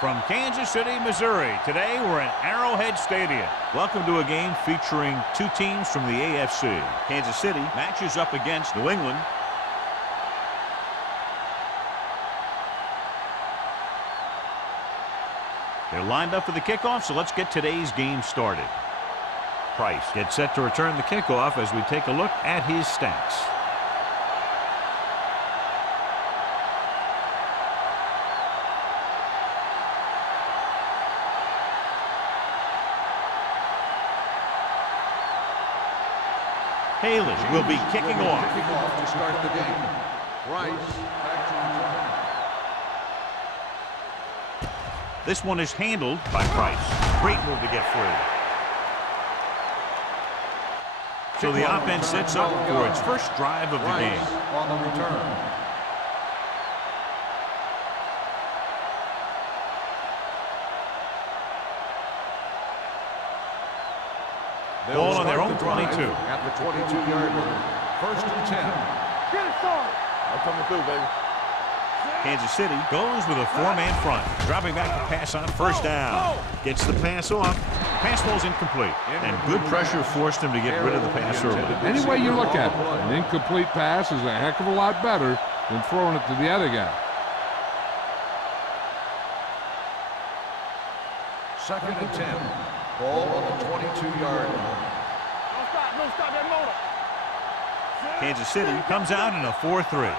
From Kansas City, Missouri, today we're at Arrowhead Stadium. Welcome to a game featuring two teams from the AFC. Kansas City matches up against New England. They're lined up for the kickoff, so let's get today's game started. Price gets set to return the kickoff as we take a look at his stats. Haley will be kicking off. To start the game. Price. This one is handled by Price. Great move to get free. So the offense sets up for its first drive of the game. On the return. Ball on their own 22. At the 22-yard line. First and 10. Get it started. I'm coming through, baby. Kansas City goes with a four-man front. Dropping back to pass on first down. Gets the pass off. Pass ball's incomplete. And good pressure forced him to get rid of the pass early. Any way you look at it, an incomplete pass is a heck of a lot better than throwing it to the other guy. Second and 10. Ball on the 22-yard line. Don't stop that motor. Kansas City comes out in a 4-3.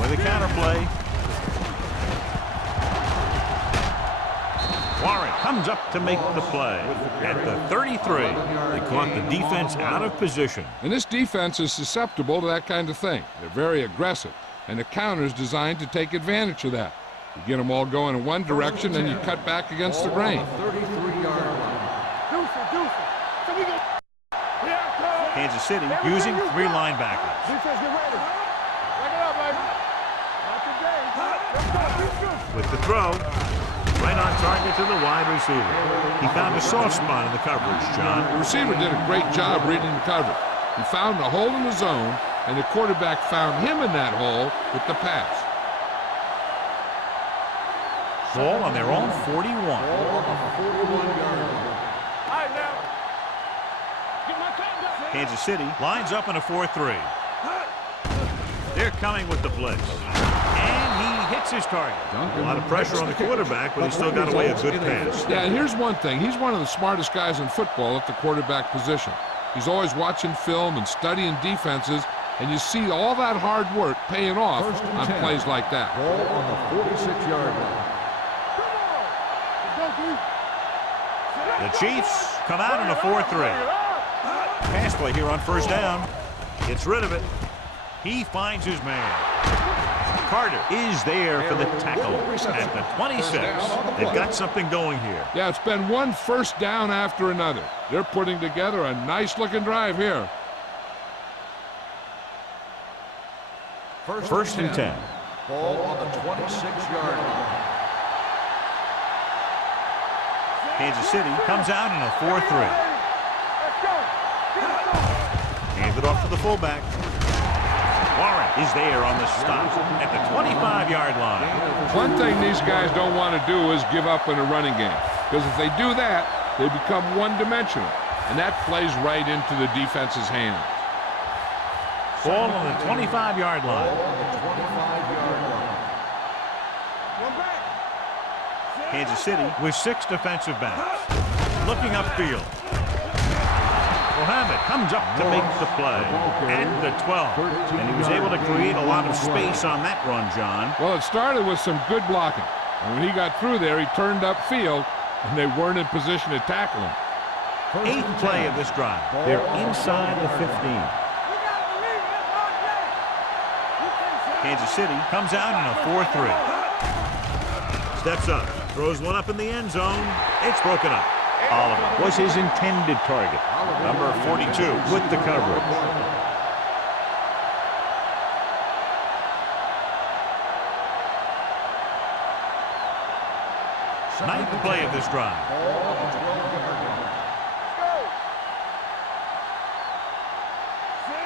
With a counter play. Warren comes up to make the play. At the 33, they caught the defense out of position. And this defense is susceptible to that kind of thing. They're very aggressive, and the counter is designed to take advantage of that. You get them all going in one direction, and you cut back against the grain. 33-yard line. Kansas City using three linebackers. Defense, get ready. Back it up, baby. Not today. With the throw, right on target to the wide receiver. He found a soft spot in the coverage, John. The receiver did a great job reading the coverage. He found a hole in the zone, and the quarterback found him in that hole with the pass. Ball on their own 41. Ball on the 41-yard line. All right, now. Get my time down. Kansas City lines up in a 4-3. They're coming with the blitz. And he hits his target. A lot of pressure on the quarterback, but he still got away a good pass. Yeah, and here's one thing. He's one of the smartest guys in football at the quarterback position. He's always watching film and studying defenses, and you see all that hard work paying off on plays like that. Ball on the 46-yard line. The Chiefs come out in a 4-3. Pass play here on first down. Gets rid of it. He finds his man. Carter is there for the tackle at the 26. They've got something going here. Yeah, it's been one first down after another. They're putting together a nice-looking drive here. First and 10. Ball on the 26-yard line. Kansas City comes out in a 4-3. Hands it off to the fullback. Warren is there on the stop at the 25-yard line. One thing these guys don't want to do is give up in a running game, because if they do that, they become one-dimensional, and that plays right into the defense's hands. Ball on the 25-yard line. Ball on the 25-yard line. Kansas City with 6 defensive backs. Looking upfield. Mohamed comes up to make the play at the 12. And he was able to create a lot of space on that run, John. Well, it started with some good blocking. And when he got through there, he turned upfield, and they weren't in position to tackle him. 8th play of this drive. They're inside the 15. Kansas City comes out in a 4-3. Steps up, throws one up in the end zone. It's broken up. Oliver was his intended target. Number 42 with the coverage. Ninth play of this drive.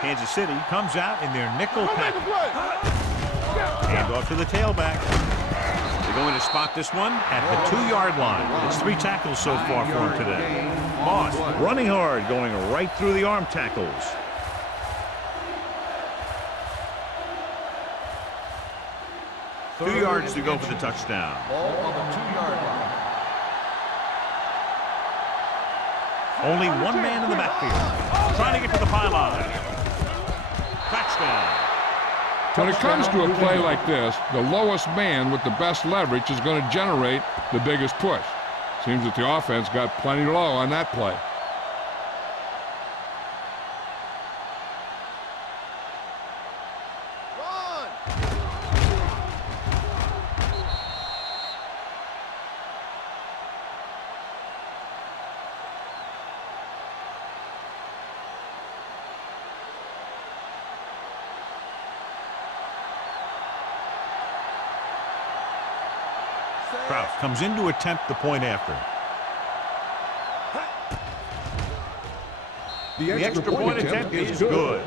Kansas City comes out in their nickel package. Hand off to the tailback. They're going to spot this one at the 2-yard line. It's 3 tackles so far for him today. Moss running hard, going right through the arm tackles. Two yards to go for the touchdown. Ball on the 2-yard line. Only one man in the backfield. Trying to get to the pylon. Touchdown. When it comes to a play like this, the lowest man with the best leverage is going to generate the biggest push. Seems that the offense got plenty low on that play. Kraus comes in to attempt the point after. The extra point attempt is good.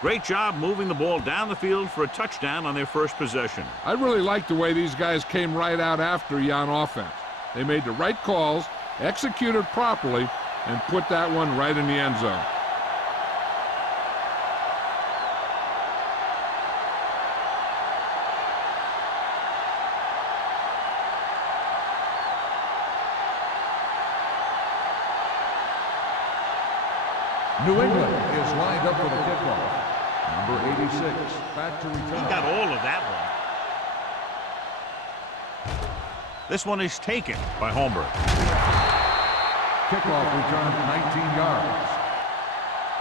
Great job moving the ball down the field for a touchdown on their first possession. I really like the way these guys came right out after you on offense. They made the right calls, executed properly, and put that one right in the end zone. New England is lined up for the kickoff. Number 86, back to return. He got all of that one. This one is taken by Holmberg. Kickoff return 19 yards.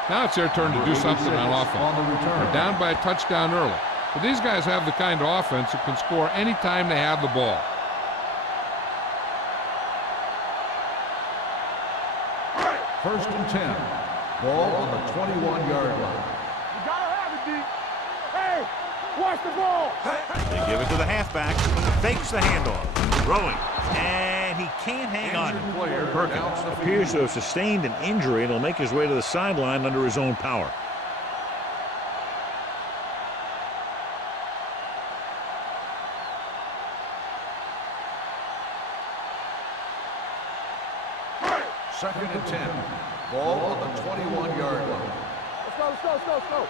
Now it's their turn to do something on offense. On the return. They're down by a touchdown early. But these guys have the kind of offense that can score anytime they have the ball. First and 10. Ball on the 21-yard line. You gotta have it, D. Hey, watch the ball. They give it to the halfback. Fakes the handoff. Throwing. And he can't hang on. Perkins appears to have sustained an injury and will make his way to the sideline under his own power. Second and 10. Ball on the 21-yard line. Let's go.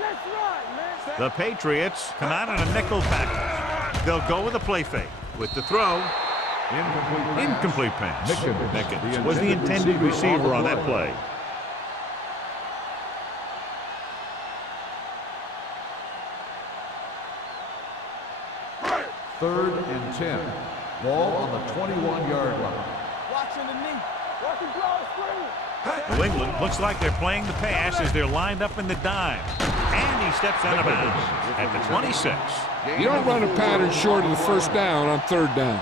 Let's run, man. The Patriots come out in a nickel package. They'll go with a play fake. With the throw, incomplete pass. Mickens was the intended receiver on that play. Third and 10. Ball on the 21-yard line. Watching the knee. Watching blow screen. New England looks like they're playing the pass as they're lined up in the dime. And he steps out of bounds at the 26. You don't run a pattern short of the first down on third down.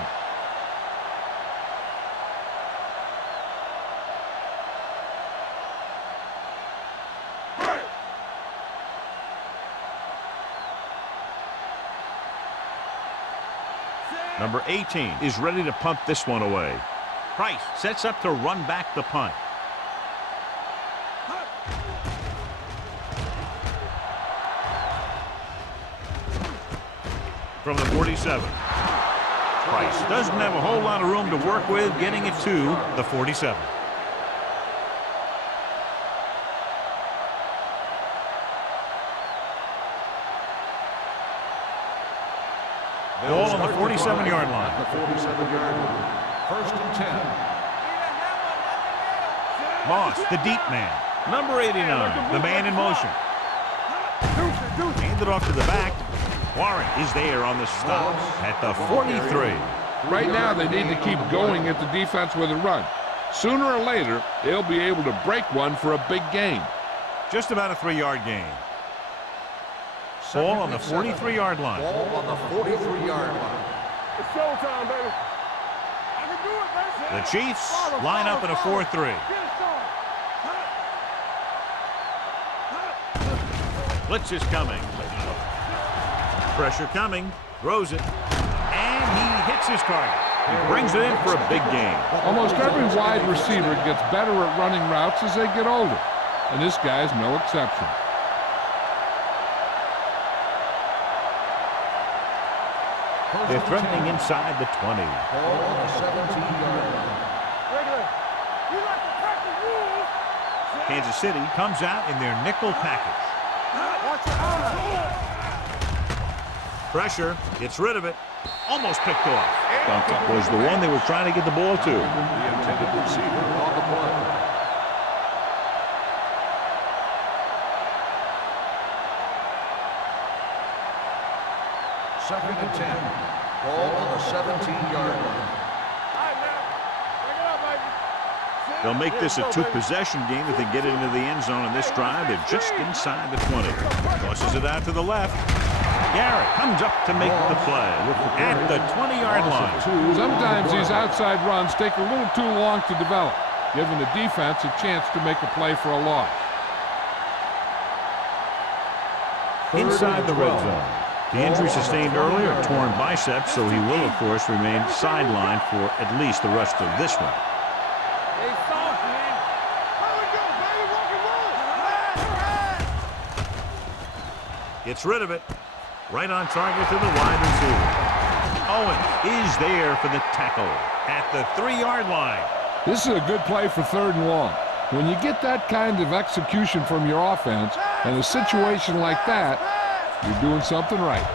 Number 18 is ready to punt this one away. Price sets up to run back the punt. From the 47. Price doesn't have a whole lot of room to work with, getting it to the 47. Ball on the 47-yard line. The 47-yard line. First and 10. Moss, the deep man. Number 89, the man in motion. Hand it off to the back. Warren is there on the stop at the 43. Right now, they need to keep going at the defense with a run. Sooner or later, they'll be able to break one for a big gain. Just about a 3-yard gain. Ball on the 43-yard line. Ball on the 43-yard line. It's showtime, baby. I can do it, baby. The Chiefs line up in a 4-3. Get it started. Blitz is coming. Pressure coming. Throws it. And he hits his target. He brings it in for a big gain. Almost every wide receiver gets better at running routes as they get older, and this guy's no exception. They're threatening inside the 20. Ball on the 17-yard line. Regular. You like to practice rules. Kansas City comes out in their nickel package. Watch your eye. Pressure, gets rid of it. Almost picked off. Was the one they were trying to get the ball to. The intended receiver on the play. Second and 10. Ball on the 17-yard line. All right, man. Bring it up, baby. They'll make this a two-possession game if they get it into the end zone in this drive. They're just inside the 20. Tosses it out to the left. Garrett comes up to make the play at the 20-yard line. Sometimes these outside runs take a little too long to develop, giving the defense a chance to make a play for a loss. Inside the red zone. The injury sustained earlier, torn biceps, so he will, of course, remain sidelined for at least the rest of this one. Hey, soft, man. Here we go, baby. Walk and roll. Gets rid of it. Right on target to the wide receiver. Owen is there for the tackle at the 3-yard line. This is a good play for 3rd and long. When you get that kind of execution from your offense in a situation like that, you're doing something right.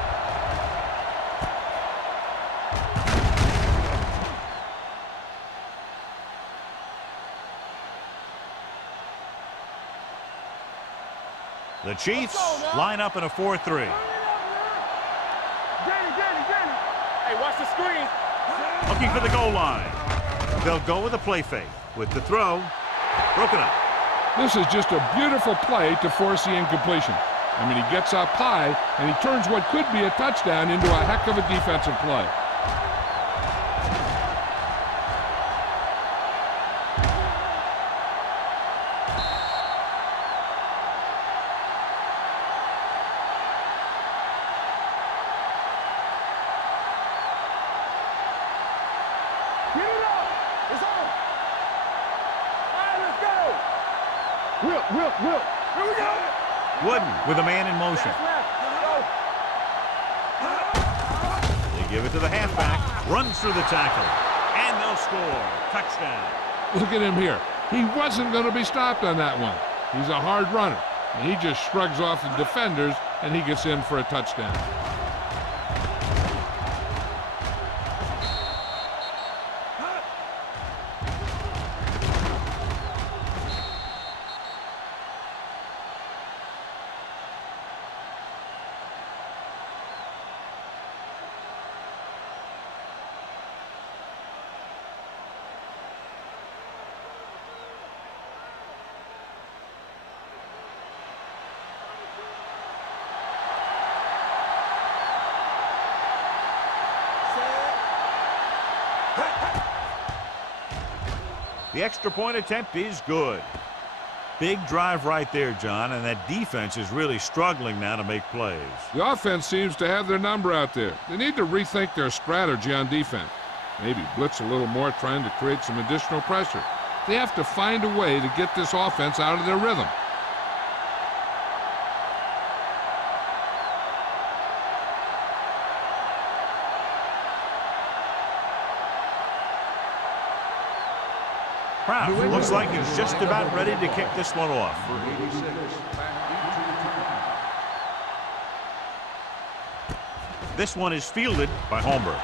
The Chiefs line up in a 4-3. Danny. Hey, watch the screen. Looking for the goal line. They'll go with a play fake. With the throw, broken up. This is just a beautiful play to force the incompletion. I mean, he gets up high, and he turns what could be a touchdown into a heck of a defensive play. Get it up. It's on. All right, let's go. Whip. Here we go. Wooden with a man in motion. Left. They give it to the halfback. Runs through the tackle. And they'll score. Touchdown. Look at him here. He wasn't going to be stopped on that one. He's a hard runner. And he just shrugs off the defenders, and he gets in for a touchdown. The extra point attempt is good. Big drive right there, John, and that defense is really struggling now to make plays. The offense seems to have their number out there. They need to rethink their strategy on defense. Maybe blitz a little more, trying to create some additional pressure. They have to find a way to get this offense out of their rhythm. Kraft looks like he's just about ready to kick this one off. Number 86, This one is fielded by Holmberg.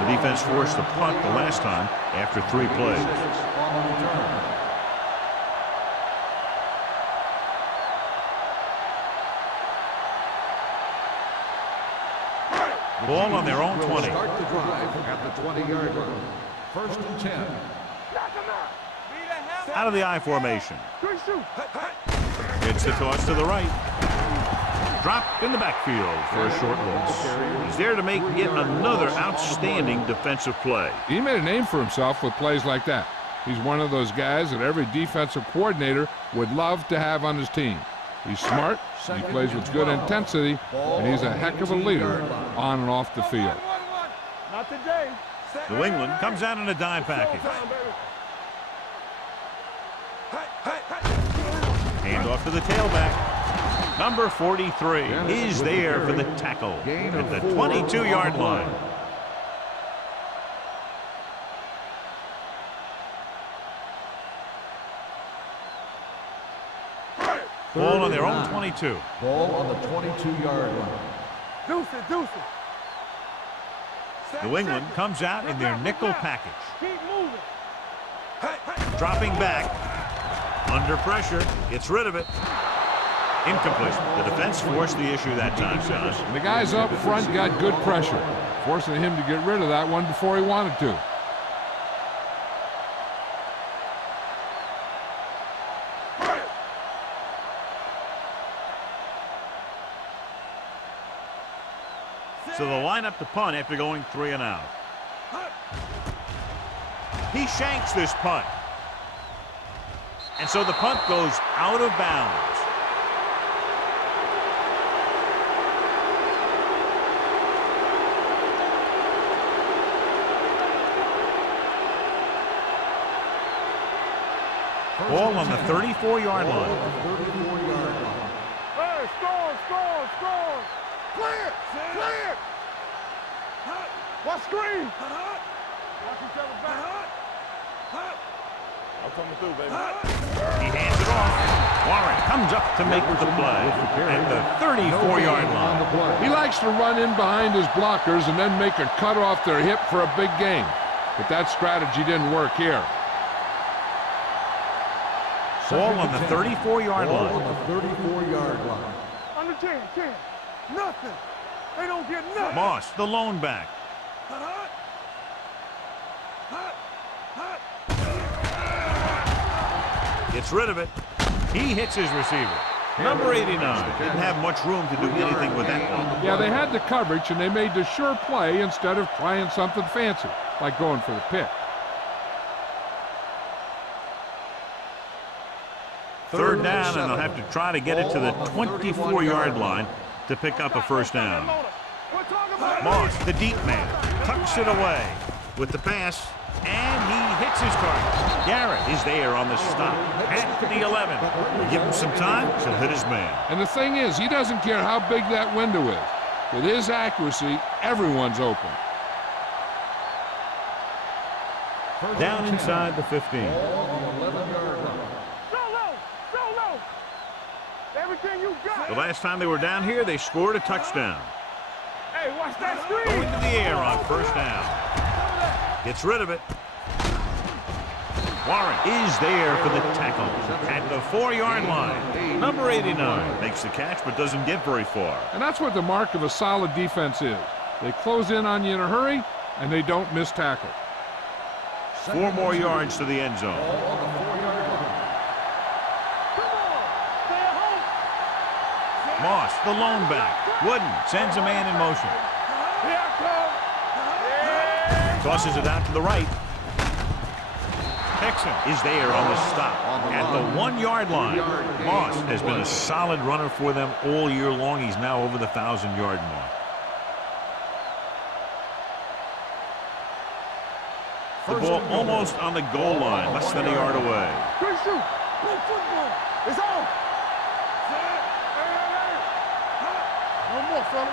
The defense forced the punt the last time after 3 plays. on the return. Ball on their own 20. Start the drive at the 20-yard line. First and 10. Out of the I formation. Good shoot. It's the toss to the right. Dropped in the backfield for a short loss. He's there to make yet another outstanding defensive play. He made a name for himself with plays like that. He's one of those guys that every defensive coordinator would love to have on his team. He's smart, he plays with good intensity, and he's a heck of a leader on and off the field. Not today. New England comes out in a dime package. Hand off to the tailback. Number 43 is there for the tackle at the 22-yard line. Ball on their own 22. Ball on the 22-yard line. Deuce it, deuce it. New England comes out in their nickel package. Keep moving. Dropping back. Under pressure. Gets rid of it. Incomplete. The defense forced the issue that time, John. The guys up front got good pressure, forcing him to get rid of that one before he wanted to. So they'll line up to punt after going 3 and out. He shanks this punt. And so the punt goes out of bounds. Ball on the 34-yard line. Hey, score. Clear. Watch screen. Watch each other back. I'm coming through, baby. He hands it off. Warren comes up to make the play at the 34-yard line. He likes to run in behind his blockers and then make a cut off their hip for a big gain. But that strategy didn't work here. Ball on the 34-yard line. On the 34-yard line. Under 10. Nothing. They don't get nothing. Moss, the lone back. Gets rid of it. He hits his receiver. Number 89 didn't have much room to do anything with that one. Yeah, they had the coverage, and they made the sure play instead of trying something fancy, like going for the pick. Third down, and they'll have to try to get it to the 24-yard line to pick up a first down. Moss, the deep man, tucks it away with the pass, and he hits his target. Garrett is there on the stop at the 11. They give him some time, he'll hit his man. And the thing is, he doesn't care how big that window is. With his accuracy, everyone's open. Down inside the 15. Everything you got. The last time they were down here, they scored a touchdown. Hey, watch that screen. Going to the air on first down. Gets rid of it. Warren is there for the tackle at the 4-yard line. Number 89 makes the catch but doesn't get very far. And that's what the mark of a solid defense is. They close in on you in a hurry, and they don't miss tackle. 4 more yards to the end zone. Moss, the lone back. Wooden sends a man in motion. Tosses it out to the right. Texan is there on the stop at the 1-yard line. Moss has been a solid runner for them all year long. He's now over the 1,000-yard mark. The ball almost on the goal line, less than a yard away. Good shoot. Good football. It's on. One more, fella.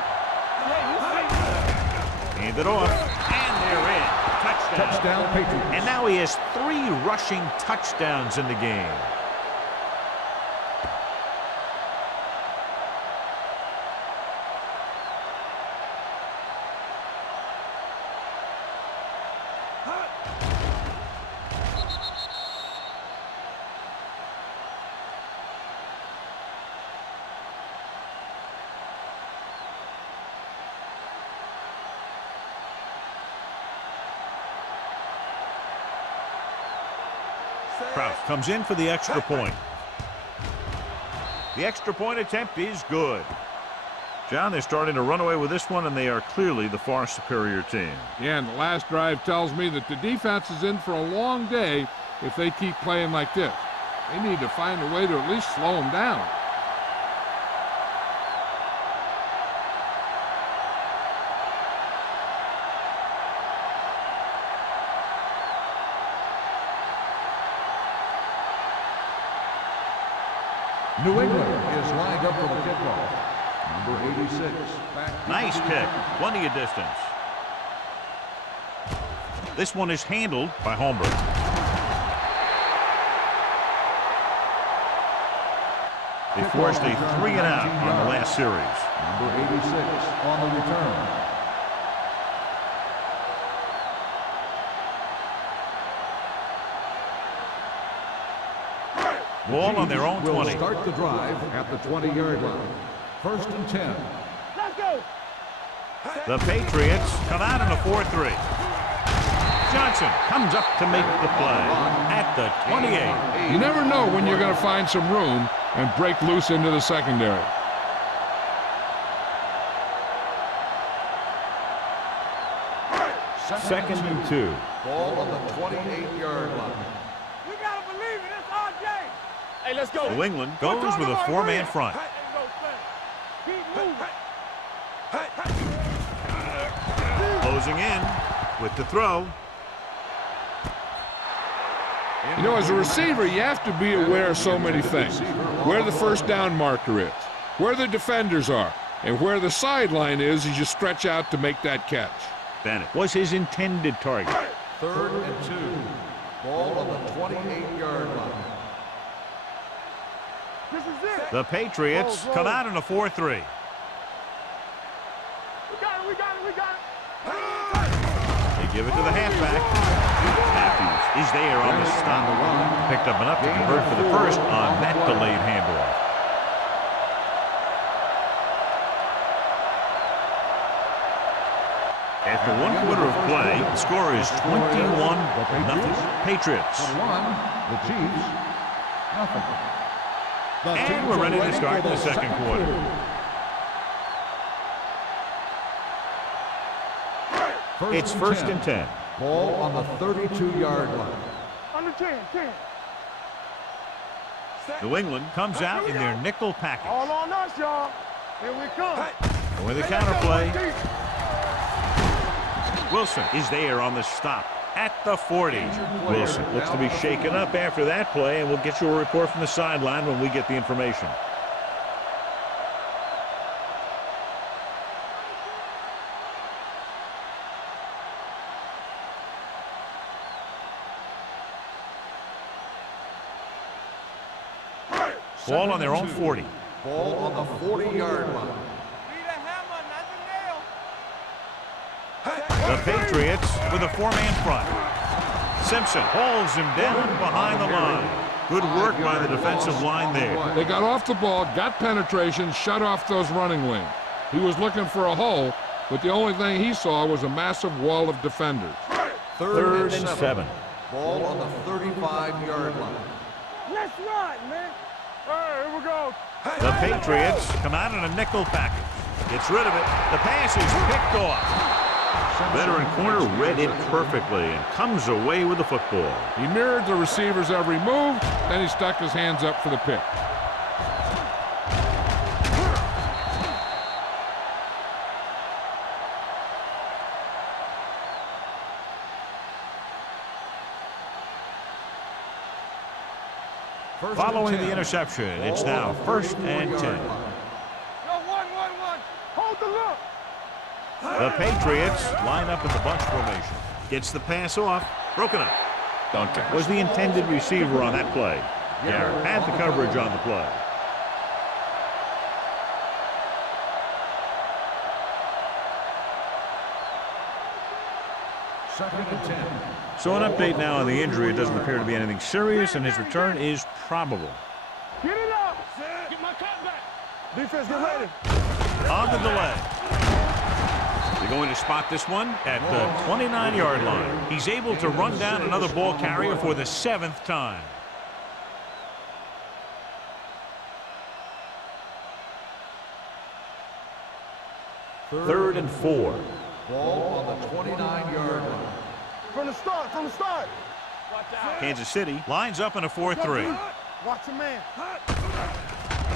Hand it off, and they're in. Touchdown. Touchdown, Patriots. And now he has 3 rushing touchdowns in the game. Kraus comes in for the extra point. The extra point attempt is good. John, they're starting to run away with this one, and they are clearly the far superior team. Yeah, and the last drive tells me that the defense is in for a long day if they keep playing like this. They need to find a way to at least slow them down. New England is lined up for the kickoff. Number 86. Nice kick. Plenty of distance. This one is handled by Holmberg. They forced a 3-and-out on the last series. Number 86 on the return. Ball on their own 20. Will start the drive at the 20-yard line. 1st and 10. Let's go. The Patriots come out in a 4-3. Johnson comes up to make the play at the 28. You never know when you're going to find some room and break loose into the secondary. Second and 2. Ball on the 28-yard line. We gotta believe it. It's our game. Hey, let's go. New England goes with a 4-man front. Keep moving. Closing in with the throw. You know, as a receiver, you have to be aware of so many things. Where the first down marker is, where the defenders are, and where the sideline is as you stretch out to make that catch. Bennett was his intended target. 3rd and 2. Ball on the 28-yard line. This is it. The Patriots come out in a 4-3. We got it. We got it. We got it. They give it to the halfback. Matthews is there on the stop. Picked up enough to convert for the first on that delayed handoff. After 1 quarter of play, the score is 21-0 Patriots. 1, the Chiefs, nothing. And we're ready to start the second quarter. It's 1st and 10. Ball on the 32-yard line. Under 10. New England comes out in their nickel package. All on us, y'all. Here we come. And with a counter play, Wilson is there on the stop at the 40. Wilson looks to be shaken up after that play, and we'll get you a report from the sideline when we get the information. Ball on their own 40. Ball on the 40-yard line. Need a hammer, not the nail. The Patriots with a 4-man front. Simpson hauls him down behind the line. Good work by the defensive line there. They got off the ball, got penetration, shut off those running lanes. He was looking for a hole, but the only thing he saw was a massive wall of defenders. 3rd and 7. Ball on the 35-yard line. Let's run, man. All right, here we go. The Patriots come out in a nickel package. Gets rid of it. The pass is picked off. Veteran corner read it perfectly and comes away with the football. He mirrored the receiver's every move, then he stuck his hands up for the pick. Following the interception, it's now 1st and 10. Yo, 1. Hold the look. The Patriots line up in the bunch formation. Gets the pass off. Broken up. Duncan was the intended receiver on that play. Garrett had the coverage on the play. Second and 10. So an update now on the injury. It doesn't appear to be anything serious, and his return is probable. Get it up. Get my cut back. Defense, get ready. On the delay. They're going to spot this one at the 29-yard line. He's able to run down another ball carrier for the 7th time. Third and 4. Ball on the 29-yard line. From the start. Kansas City lines up in a 4-3. Watch the man.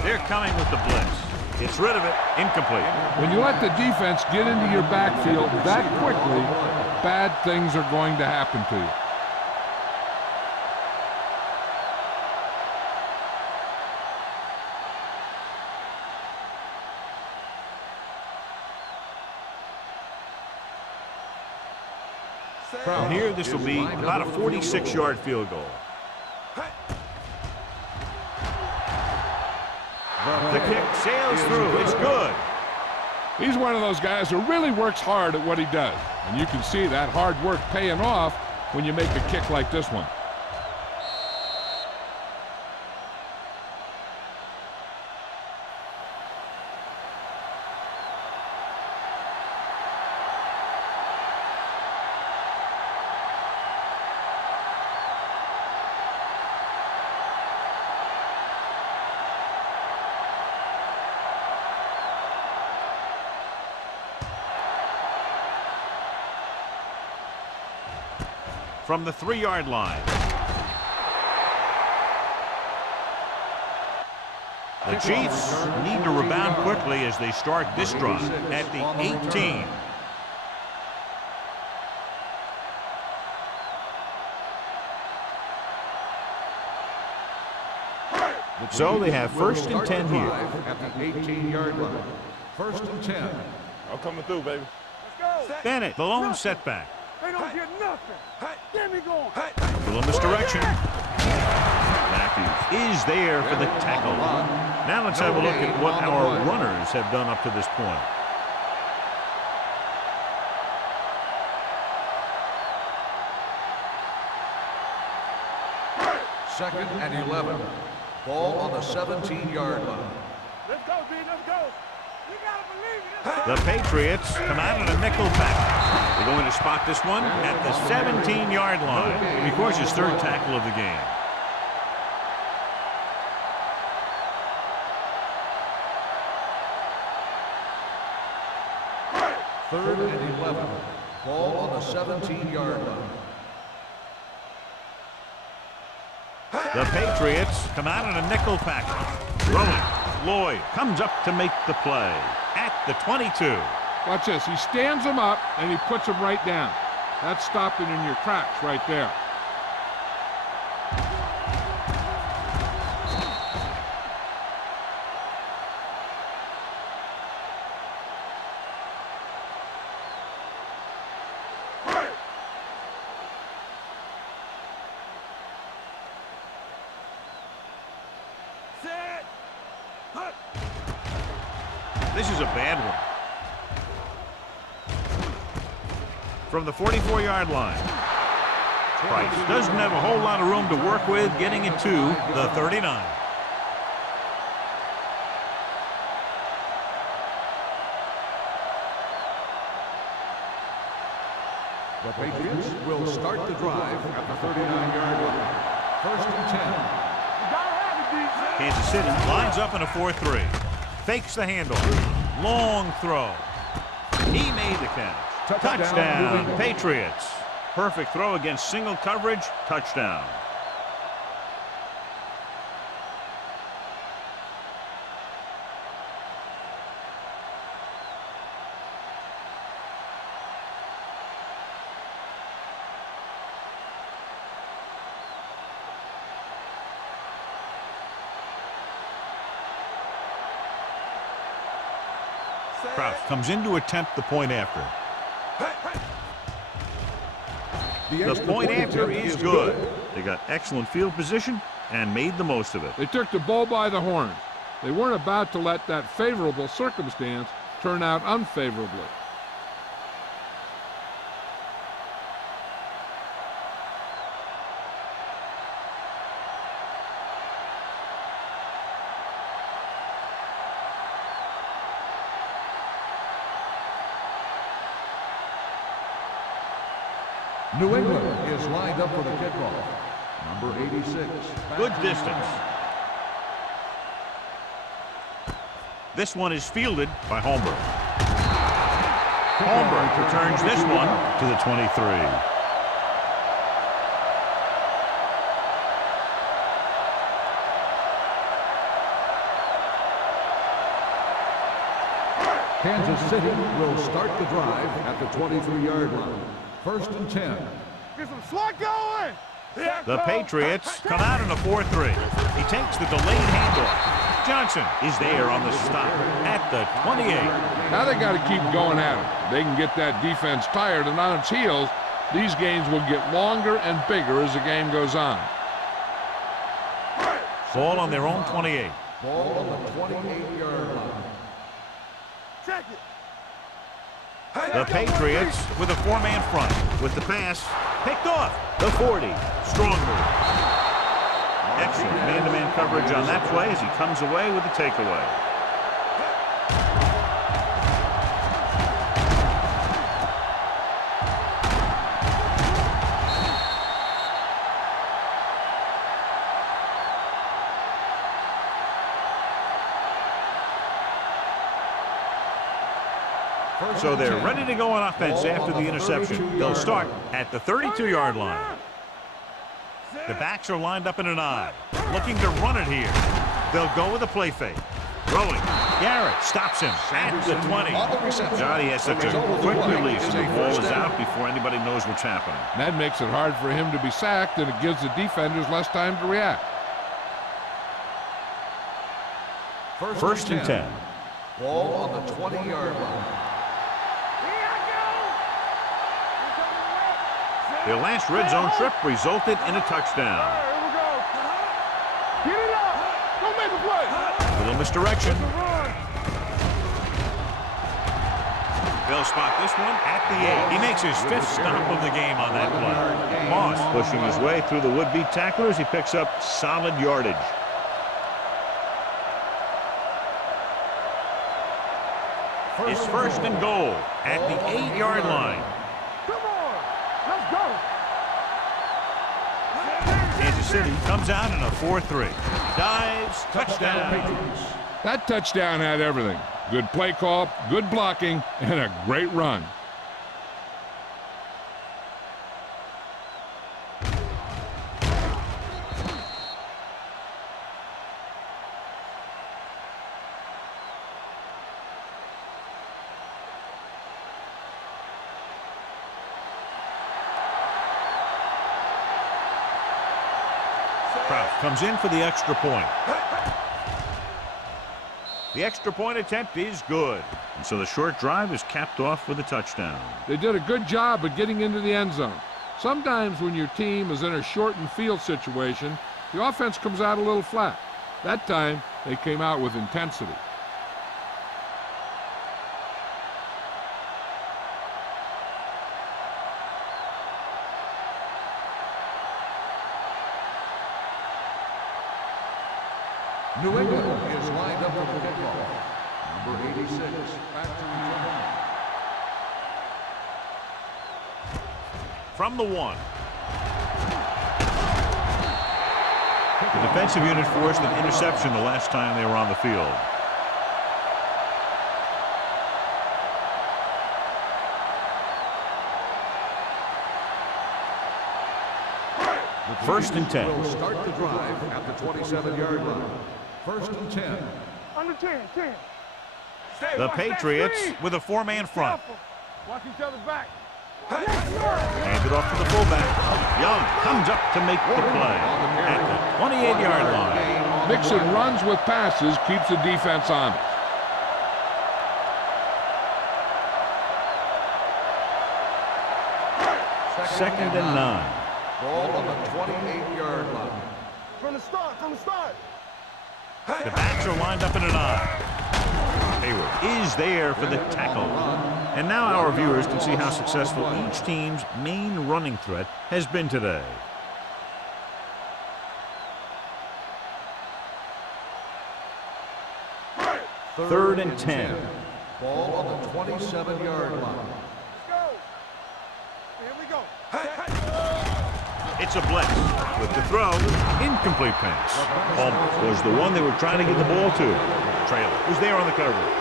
They're coming with the blitz. Gets rid of it. Incomplete. When you let the defense get into your backfield that quickly, bad things are going to happen to you. From here, this will be about a 46-yard field goal. The kick sails through. It's good. He's one of those guys who really works hard at what he does. And you can see that hard work paying off when you make a kick like this one. From the 3-yard line. The Chiefs need to rebound quickly as they start this drive at the 18. So they have 1st and 10 here. At the 18-yard line. 1st and 10. I'm coming through, baby. Let's go. Bennett, the lone setback. They don't get nothing. Get me going. Still in this direction. Matthews is there for the tackle. Now let's have a look at what our runners have done up to this point. Second and 11. Ball on the 17-yard line. Let's go, B. Let's go. You gotta believe it. The Patriots come out in a nickel package. They're going to spot this one at the 17-yard line. Of course, his 3rd tackle of the game. Third and 11. Ball on the 17-yard line. The Patriots come out in a nickel package. Throwing. Lloyd comes up to make the play at the 22. Watch this. He stands him up, and he puts him right down. That's stopping in your tracks right there. This is a bad one. From the 44-yard line. Price doesn't have a whole lot of room to work with, getting it to the 39. The Patriots will start the drive at the 39-yard line. 1st and 10. Kansas City lines up in a 4-3. Fakes the handoff. Long throw. He made the catch. Touchdown, Patriots. Perfect throw against single coverage. Touchdown. Kraus comes in to attempt the point after. The point after is good. They got excellent field position and made the most of it. They took the bull by the horns. They weren't about to let that favorable circumstance turn out unfavorably. New England is lined up for the kickoff. Number 86. Good distance. This one is fielded by Holmberg. Holmberg returns this one to the 23. Kansas City will start the drive at the 23-yard line. 1st and 10. Get some slot going. The Patriots come out in a 4-3. He takes the delayed handoff. Johnson is there on the stop at the 28. Now they got to keep going at it. They can get that defense tired and on its heels These gains will get longer and bigger as the game goes on. Ball on their own 28. Ball on the 28-yard line. Check it. The Patriots with a four-man front. With the pass, picked off. The 40. Strong move. Excellent man-to-man coverage on that play as he comes away with the takeaway. So they're ready to go on offense after the interception. They'll start at the 32-yard line. The backs are lined up in an I, looking to run it here. They'll go with a play fake. Throwing. Garrett stops him at the 20. God, he has such a quick release, and the ball is out before anybody knows what's happening. That makes it hard for him to be sacked, and it gives the defenders less time to react. First and 10. Ball on the 20-yard line. Their last red zone trip resulted in a touchdown. Here we go. Get it up. Don't make a play. Little misdirection. Run. They'll spot this one at the 8. He makes his fifth stop of the game on that play. Moss pushing his way through the would-be tacklers. He picks up solid yardage. It's first and goal at the 8-yard line. Come on. Let's go. Kansas City comes out in a 4-3. Dives, touchdown. That touchdown had everything. Good play call, good blocking, and a great run. Kraft comes in for the extra point. The extra point attempt is good. And so the short drive is capped off with a touchdown. They did a good job of getting into the end zone. Sometimes when your team is in a shortened field situation, the offense comes out a little flat. That time, they came out with intensity. New England is lined up for the kickoff. Number 86, back to return. From the 1. The defensive unit forced an interception the last time they were on the field. First and 10. Will start the drive at the 27-yard line. First and 10. Under 10. The Patriots with a four-man front. Watch each other's back. Hands it off to the fullback. Young comes up to make the play at the 28-yard line. Mixing runs with passes keeps the defense honest. Second and 9. Ball on the 28-yard line. From the start. The backs are lined up in an I. Hayward is there for the tackle. And now our viewers can see how successful each team's main running threat has been today. Third and 10. Ball on the 27-yard line. Go. Here we go. It's a blitz with the throw. Incomplete pass. Almost was the one they were trying to get the ball to. Trailer was there on the coverage.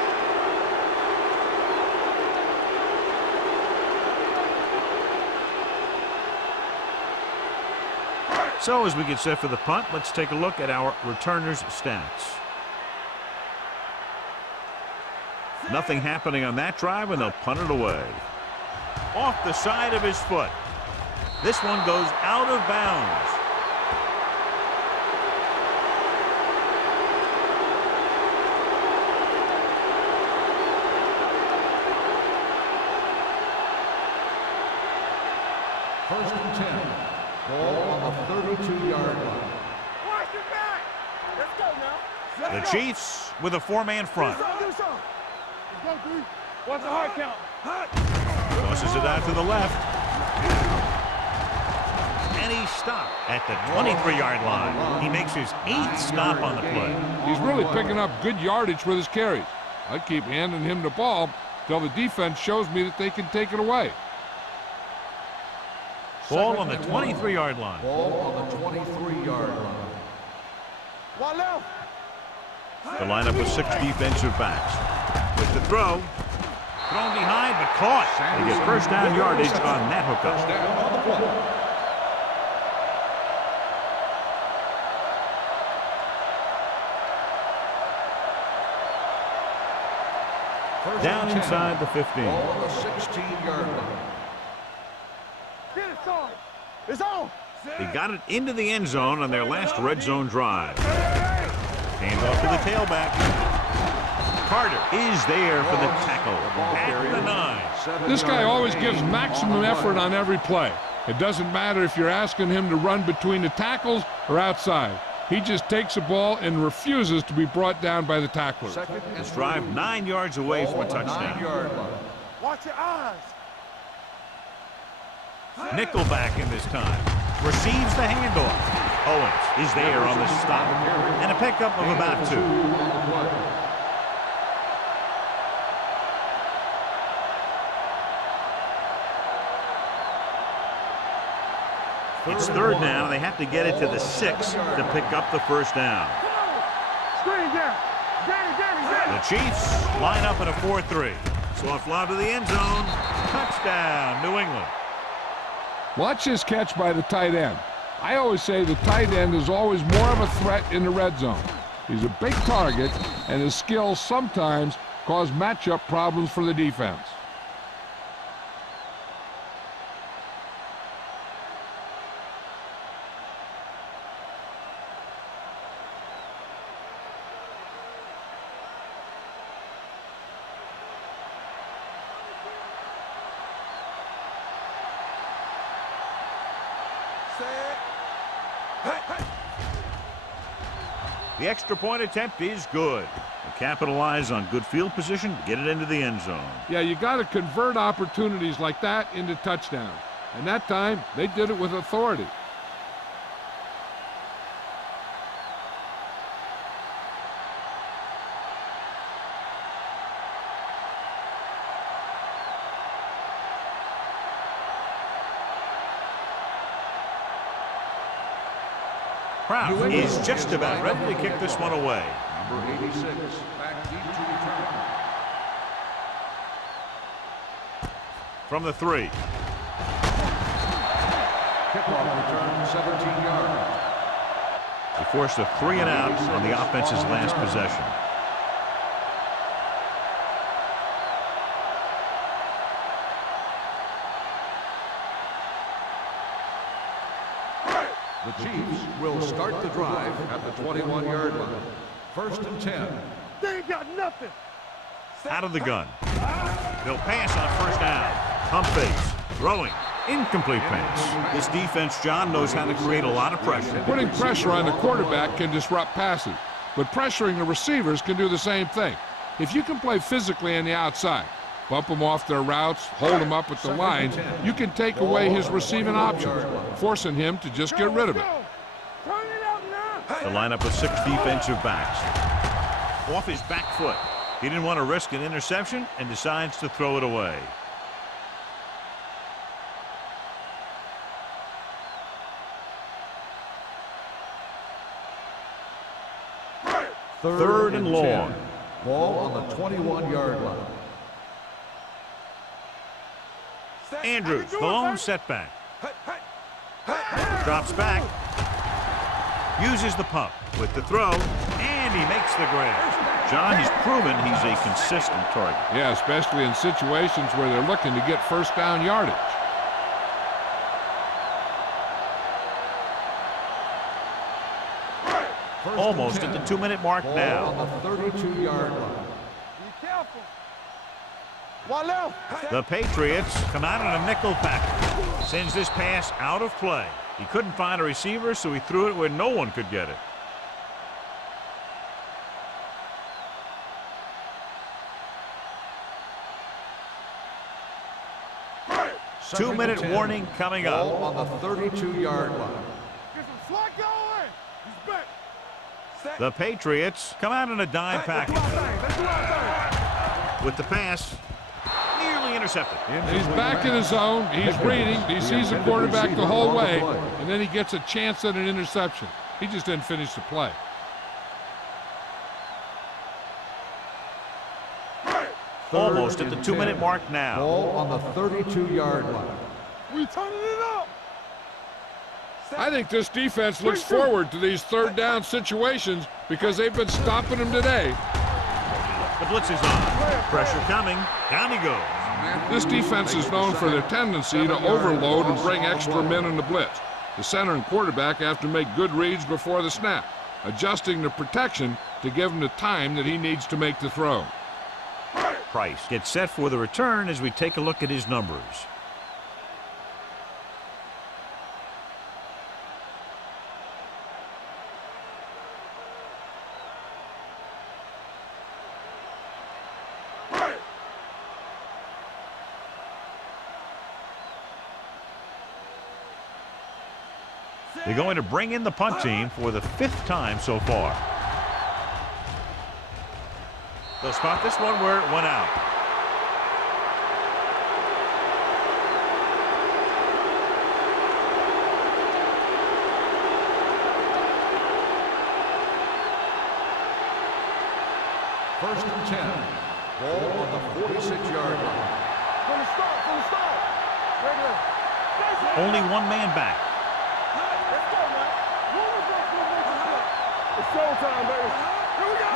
So as we get set for the punt, let's take a look at our returners' stats. Nothing happening on that drive, and they'll punt it away. Off the side of his foot. This one goes out of bounds. Ball on the 32-yard line. Watch your back. Let's go now. The Chiefs with a four-man front. Do something. Let's go, D. What's the hard count? Tosses it out to the left. And he stopped at the 23-yard line. He makes his 8th stop on the play. He's really picking up good yardage with his carries. I keep handing him the ball till the defense shows me that they can take it away. Ball on the 23-yard line. Ball on the 23-yard line. One left. The lineup with 6 defensive backs. With the throw. Thrown behind, but caught. They get first down yardage on that hookup. Down on the play. Down inside the 15. Ball on the 16-yard line. Get it, son. It's on. They got it into the end zone on their last red zone drive. Hand off to the tailback. Carter is there for the tackle at the 9. This guy always gives maximum effort on every play. It doesn't matter if you're asking him to run between the tackles or outside. He just takes the ball and refuses to be brought down by the tacklers. This drive 9 yards away from a touchdown. Watch your eyes. Nickelback in this time. Receives the handoff. Owens is there on the stop. And a pickup of about 2. It's third down, and they have to get it to the 6 to pick up the first down. Screen down. The Chiefs line up in a 4-3. Soft lob to the end zone. Touchdown, New England. Watch this catch by the tight end. I always say the tight end is always more of a threat in the red zone. He's a big target, and his skills sometimes cause matchup problems for the defense. The extra point attempt is good. They capitalize on good field position to get it into the end zone. Yeah, you got to convert opportunities like that into touchdowns. And that time, they did it with authority. Kraft is just about ready to kick this one away. Number 86, back deep to return. From the 3. Kickoff return, 17 yards. They forced a 3 and out on the offense's last possession. The Chiefs will start the drive at the 21-yard line. First and 10. They ain't got nothing. Out of the gun. They'll pass on first down. Pump fakes. Throwing. Incomplete pass. This defense, John, knows how to create a lot of pressure. Putting pressure on the quarterback can disrupt passes, but pressuring the receivers can do the same thing. If you can play physically on the outside, bump them off their routes, hold them up at the lines, you can take away his receiving options, forcing him to just get rid of it. Turn it out now. The lineup with 6 defensive backs. Off his back foot. He didn't want to risk an interception and decides to throw it away. Third and long. Ball on the 21-yard line. Andrews, the lone setback. Drops back. Uses the pump with the throw, and he makes the grab. John, he's proven he's a consistent target. Yeah, especially in situations where they're looking to get first down yardage. Almost at the 2-minute mark now. On the 32-yard line. Be careful. One left. The Patriots come out in a nickel package. Sends this pass out of play. He couldn't find a receiver, so he threw it where no one could get it. Two-minute warning coming up. Ball on the 32-yard line. Get some slack going. He's back. Set. The Patriots come out in a dime package. Let's do our thing. With the pass, nearly intercepted. He's back in his zone. He's reading. He sees the quarterback the whole way, and then he gets a chance at an interception. He just didn't finish the play. Almost at the 2-minute mark now. Ball on the 32-yard line. We turning it up. I think this defense looks forward to these third down situations because they've been stopping them today. The blitz is on. Pressure coming. Down he goes. This defense is known for their tendency to overload and bring extra men in the blitz. The center and quarterback have to make good reads before the snap, adjusting the protection to give him the time that he needs to make the throw. Price gets set for the return as we take a look at his numbers. They're going to bring in the punt team for the 5th time so far. They'll spot this one where it went out. First and 10. Ball on the 46-yard line. From the start. Regular. Only one man back. Let's go, man. It's showtime, baby. Here we go.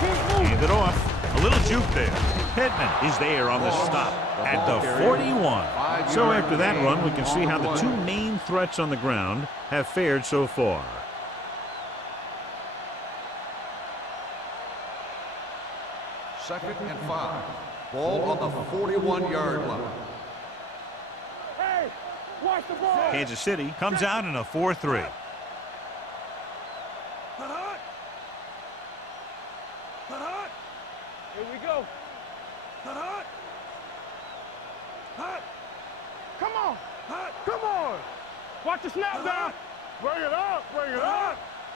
Keep moving. Hand it off. A little juke there. Pittman is there on the stop at the 41. So after that run, we can see how the two main threats on the ground have fared so far. Second and 5. Ball on the 41-yard line. Hey, watch the ball. Kansas City comes out in a 4-3. Here we go. Come on. Come on. Watch the snap down. Bring it up.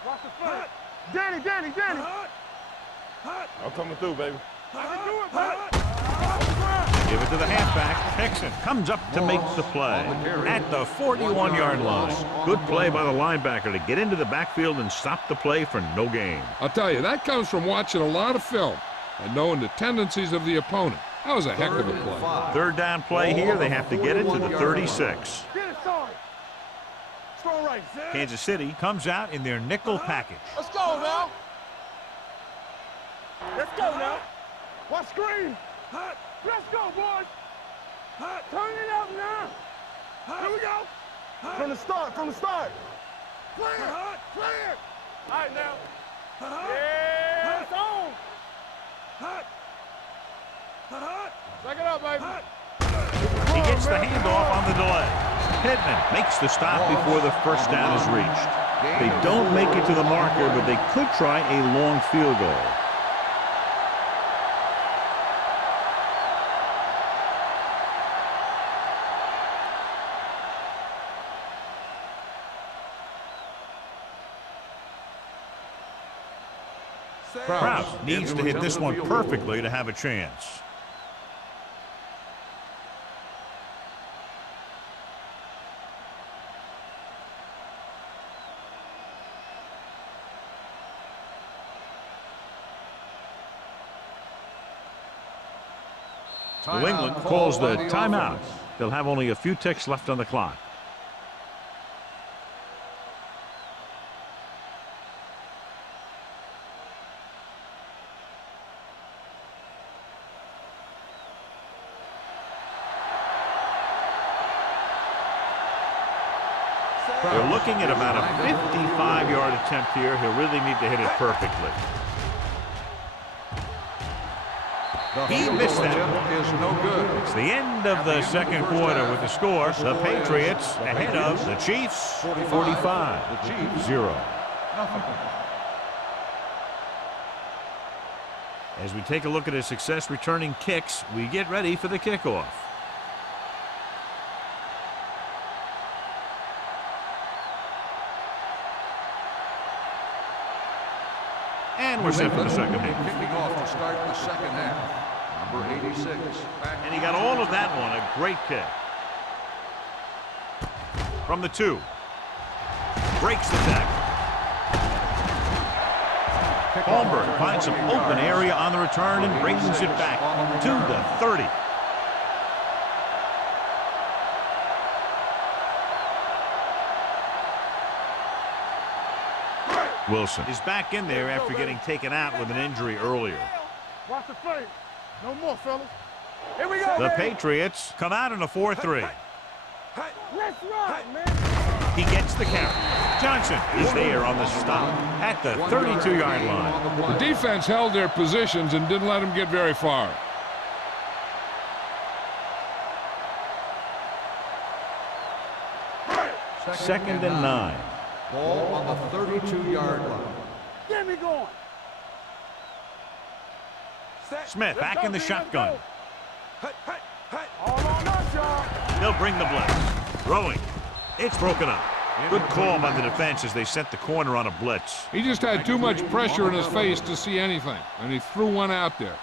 Watch the foot. Danny. I'm coming through, baby. I can do it, man. Give it to the halfback. Hickson comes up to make the play at the 41-yard line. Good play by the linebacker to get into the backfield and stop the play for no gain. I'll tell you, that comes from watching a lot of film and knowing the tendencies of the opponent. That was a heck of a play. Third down play here. They have to get it to the 36. Get it started. Strong right. Kansas City comes out in their nickel package. Let's go now. Watch screen. Let's go, boys. Turn it up now. Here we go. From the start. Clear. All right, now. Yeah, it's on. Back it up, baby. He gets the handoff on the delay. Pittman makes the stop before the first down is reached. They don't make it to the marker, but they could try a long field goal. Krause needs to hit this one perfectly to have a chance. New England calls the timeout. They'll have only a few ticks left on the clock. They're looking at about a 55-yard attempt here. He'll really need to hit it perfectly. He missed that one. Is no good. It's the end of the second quarter with the score. The Patriots ahead of the Chiefs, 45-0. As we take a look at his success returning kicks, we get ready for the kickoff. And we're set for the second half. Kicking off to start the second half. Number 86. And he got all of that one. A great kick. From the 2. Breaks the tackle. Holmberg finds some open area on the return and brings it back to the 30. Wilson is back in there after getting taken out with an injury earlier. Watch the face. No more, fellas. Here we go. The Patriots come out in a 4-3. Let's run, man. He gets the count. Johnson is there on the stop at the 32-yard line. The defense held their positions and didn't let them get very far. Second and 9. Ball on the 32-yard line. Get me going. Smith back in the shotgun. All on us, y'all. They'll bring the blitz. Throwing. It's broken up. Good call by the defense as they sent the corner on a blitz. He just had too much pressure in his face to see anything, and he threw one out there.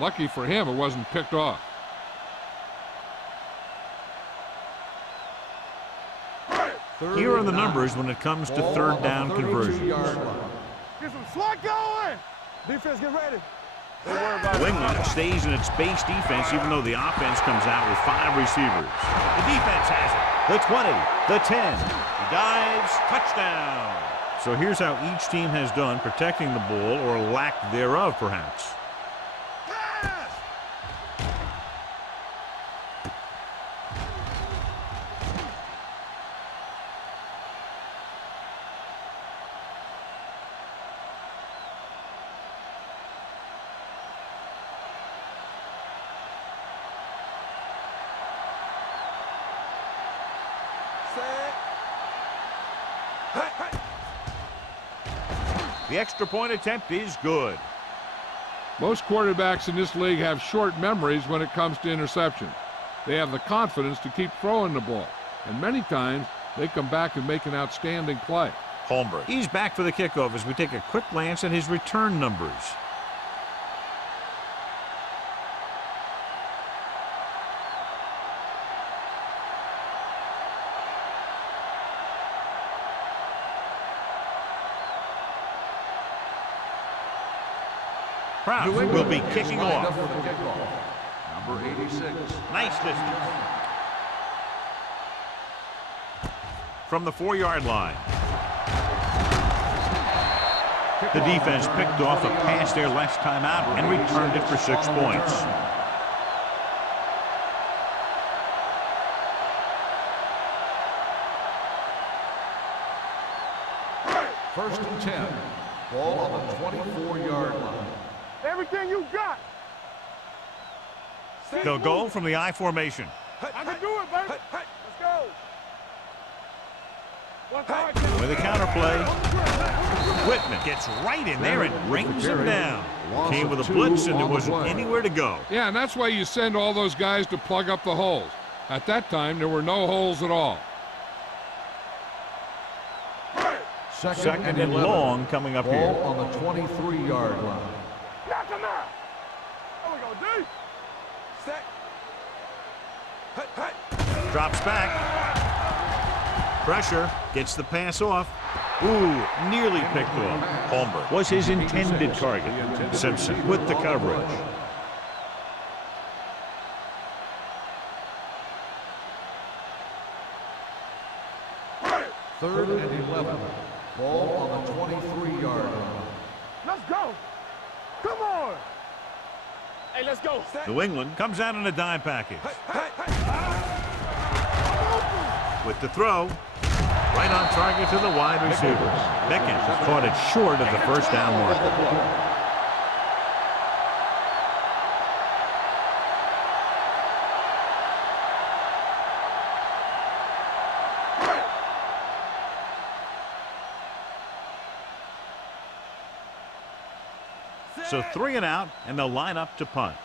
Lucky for him, it wasn't picked off. Here are the numbers when it comes to third down conversions. Get some slot going. Defense, get ready. New England stays in its base defense even though the offense comes out with 5 receivers. The defense has it. The 20, the 10. He dives, touchdown. So here's how each team has done protecting the ball, or lack thereof, perhaps. The extra point attempt is good. Most quarterbacks in this league have short memories when it comes to interception. They have the confidence to keep throwing the ball, and many times they come back and make an outstanding play. Holmberg. He's back for the kickoff as we take a quick glance at his return numbers. Proud will be kicking off. Number 86. Nice distance. From the 4-yard line. The defense picked off a pass there last time out and returned it for 6 points. First and 10. Ball on the 24-yard line. Everything you got. They'll go from the I formation. I can do it, baby. Let's go. With a counterplay, Whitman gets right in there and brings him down. Came with a blitz and there wasn't anywhere to go. Yeah, and that's why you send all those guys to plug up the holes. At that time, there were no holes at all. Second and long coming up here. Ball on the 23-yard line. Knock him out. There we go, D. Set. Drops back. Pressure. Gets the pass off. Ooh, nearly picked off. Holmberg was his intended target. Simpson with the coverage. Third and 11. Ball on the 23-yard line. Let's go. Come on. Hey, let's go. New England comes out in a dime package. With the throw, right on target to the wide receiver. Beckett caught it short of the first down marker. So 3 and out, and they'll line up to punt.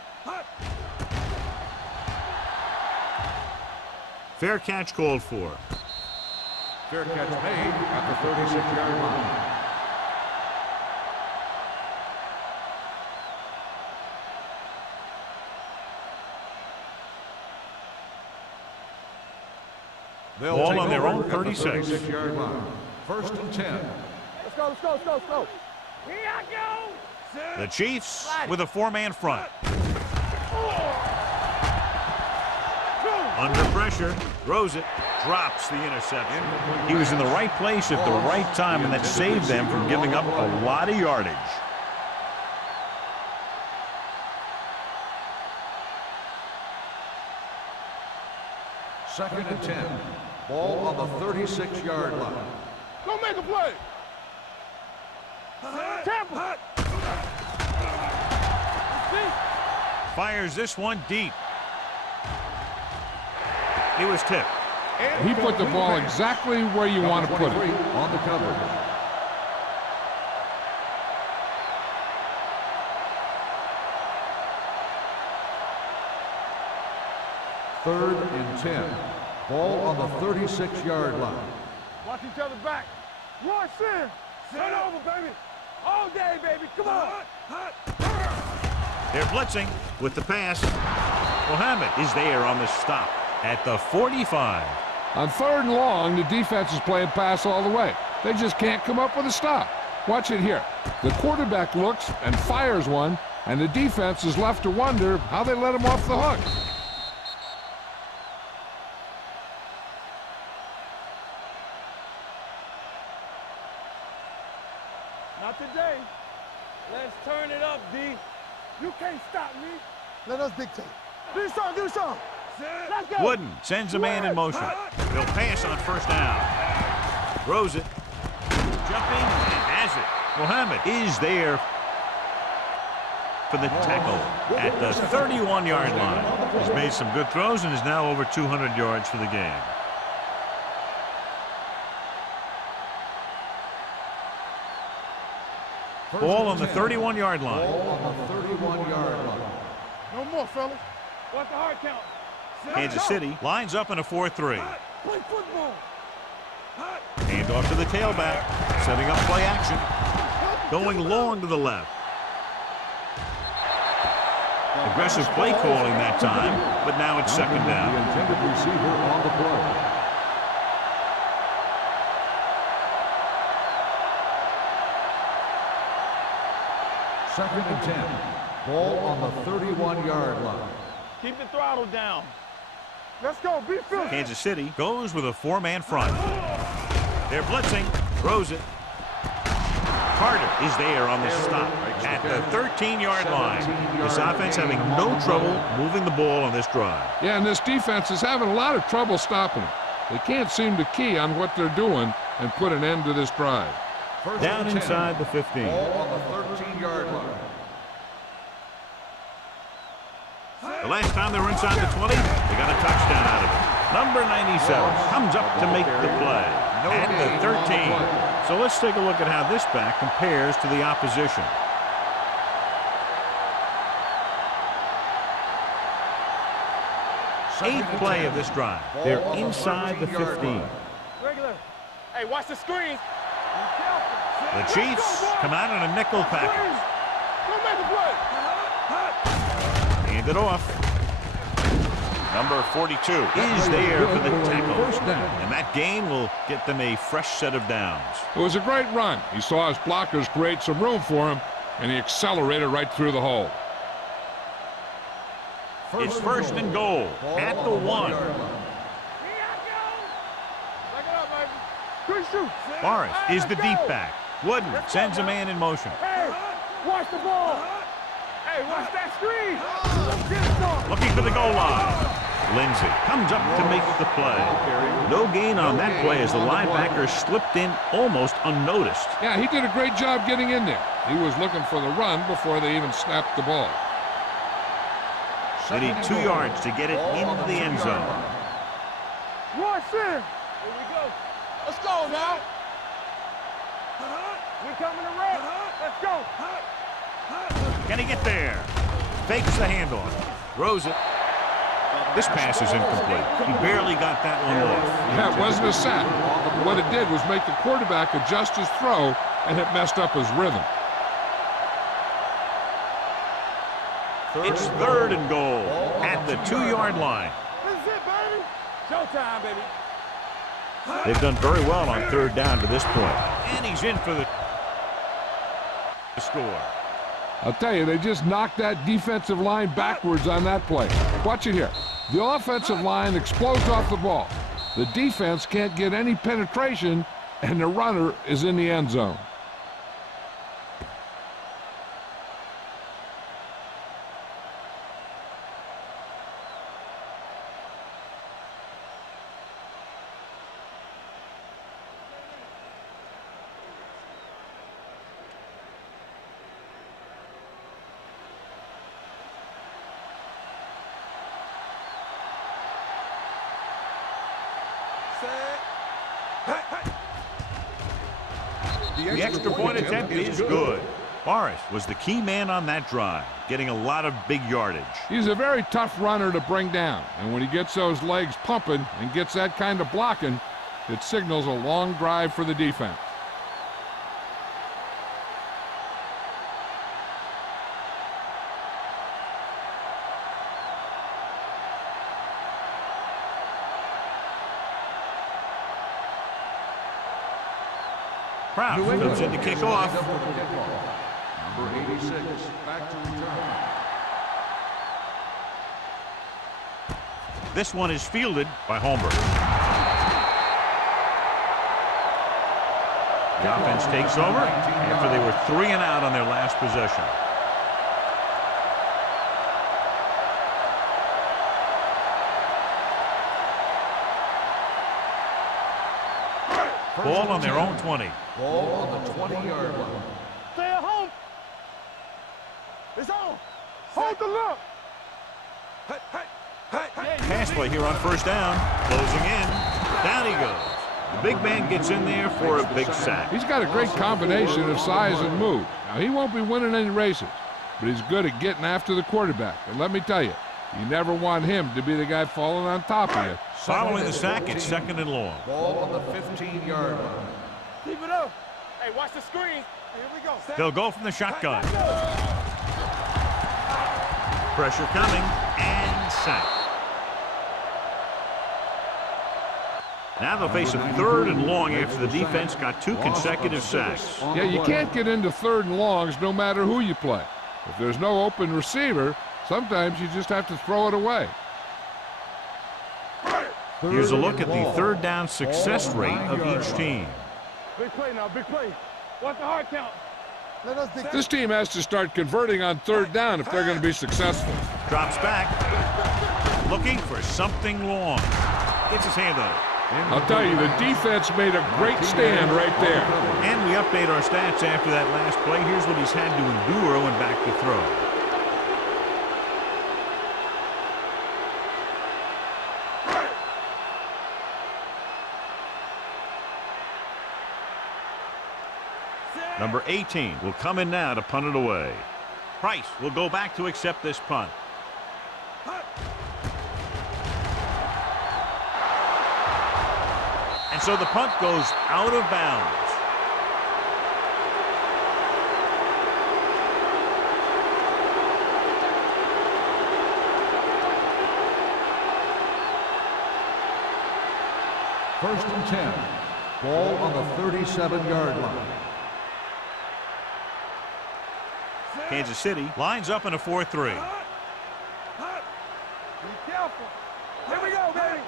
Fair catch called for. Fair catch made at the 36-yard line. Ball on their own 36. 36-yard line. First and 10. Let's go, let's go, let's go, let's go. Here I go. The Chiefs with a 4-man front. Under pressure, throws it, drops the interception. He was in the right place at the right time, and that saved them from giving up a lot of yardage. Second and 10. Ball on the 36-yard line. Go make a play. Tampa. Fires this one deep. He was tipped. He put the ball exactly where you want to put it. On the coverage. Third and 10. Ball on the 36-yard line. Watch each other back. One sin. Turn over, baby. All day, baby. Come on. They're blitzing with the pass. Mohammed is there on the stop at the 45. On 3rd and long, the defense is playing pass all the way. They just can't come up with a stop. Watch it here. The quarterback looks and fires one, and the defense is left to wonder how they let him off the hook. Not today. Let's turn it up, D. You can't stop me. Let us dictate. Do something, do something. Let's go. Wooden sends a man in motion. They'll pass on 1st down. Throws it. Jumping and has it. Mohammed is there for the tackle at the 31-yard line. He's made some good throws and is now over 200 yards for the game. Ball on the 31-yard line. Ball on the 31-yard line. No more, fellas. What's the hard count? Kansas City lines up in a 4-3. Play football. Hand off to the tailback, setting up play action. Going long to the left. Aggressive play calling that time, but now it's 2nd down. The intended receiver on the play. Second and 10. Ball on the 31-yard line. Keep the throttle down. Let's go. Be fierce. Kansas City goes with a 4-man front. They're blitzing, throws it. Carter is there on the stop at the 13-yard line. This offense having no trouble moving the ball on this drive. Yeah, and this defense is having a lot of trouble stopping them. They can't seem to key on what they're doing and put an end to this drive. First Down and 10. inside the 15. Ball on the 13-yard line. The last time they were inside the 20, they got a touchdown out of it. Number 97 comes up to make the play at the 13. So let's take a look at how this back compares to the opposition. Eighth play of this drive. They're inside the 15. Regular. Hey, watch the screen. The Chiefs come out in a nickel package. Go make a play. Hand it off. Number 42 is there for the tackle. And that gain will get them a fresh set of downs. It was a great run. He saw his blockers create some room for him, and he accelerated right through the hole. It's 1st and goal at the 1. Morris is the deep back. Wooden sends a man in motion. Hey, watch the ball. Hey, watch that screen. Looking for the goal line. Lindsey comes up to make the play. No gain on that play as the linebacker slipped in almost unnoticed. Yeah, he did a great job getting in there. He was looking for the run before they even snapped the ball. They need 2 yards to get it into the end zone. Watch in. Here we go. Let's go now. We coming to run. Let's go. Can he get there? Fakes the handoff. Throws it. This pass is incomplete. He barely got that one off. Yeah, it wasn't a sack. What it did was make the quarterback adjust his throw, and it messed up his rhythm. It's 3rd and goal at the 2-yard line. This is it, baby. Showtime, baby. They've done very well on 3rd down to this point. And he's in for the score. I'll tell you, they just knocked that defensive line backwards on that play. Watch it here. The offensive line explodes off the ball. The defense can't get any penetration, and the runner is in the end zone. The extra point attempt is good. Morris was the key man on that drive, getting a lot of big yardage. He's a very tough runner to bring down, and when he gets those legs pumping and gets that kind of blocking, it signals a long drive for the defense. Kraft comes in to kick off. Number 86, back to return. This one is fielded by Homer. The offense takes over after they were 3 and out on their last possession. Ball on their own 20. Ball on the 20-yard line. Stay at home. It's on. Hold the look. Pass play here on 1st down. Closing in. Down he goes. The big man gets in there for a big sack. He's got a great combination of size and move. Now, he won't be winning any races, but he's good at getting after the quarterback. And let me tell you, you never want him to be the guy falling on top of you. Following the sack, it's 2nd and long. Ball on the 15-yard line. Keep it up. Hey, watch the screen. Here we go. They'll go from the shotgun. Pressure coming, and sack. Now they'll face a 3rd and long after the defense got 2 consecutive sacks. Yeah, you can't get into 3rd and longs no matter who you play. If there's no open receiver, sometimes you just have to throw it away. Here's a look at the 3rd down success rate of each team. Big play now, big play. Watch the hard count. Let us dig. This team has to start converting on 3rd down if they're going to be successful. Drops back. Looking for something long. Gets his hand on it. I'll tell you, the defense made a great stand right there. And we update our stats after that last play. Here's what he's had to endure when back to throw. Number 18 will come in now to punt it away. Price will go back to accept this punt. And so the punt goes out of bounds. First and 10. Ball on the 37-yard line. Kansas City lines up in a 4-3. Be careful. Here we go, baby.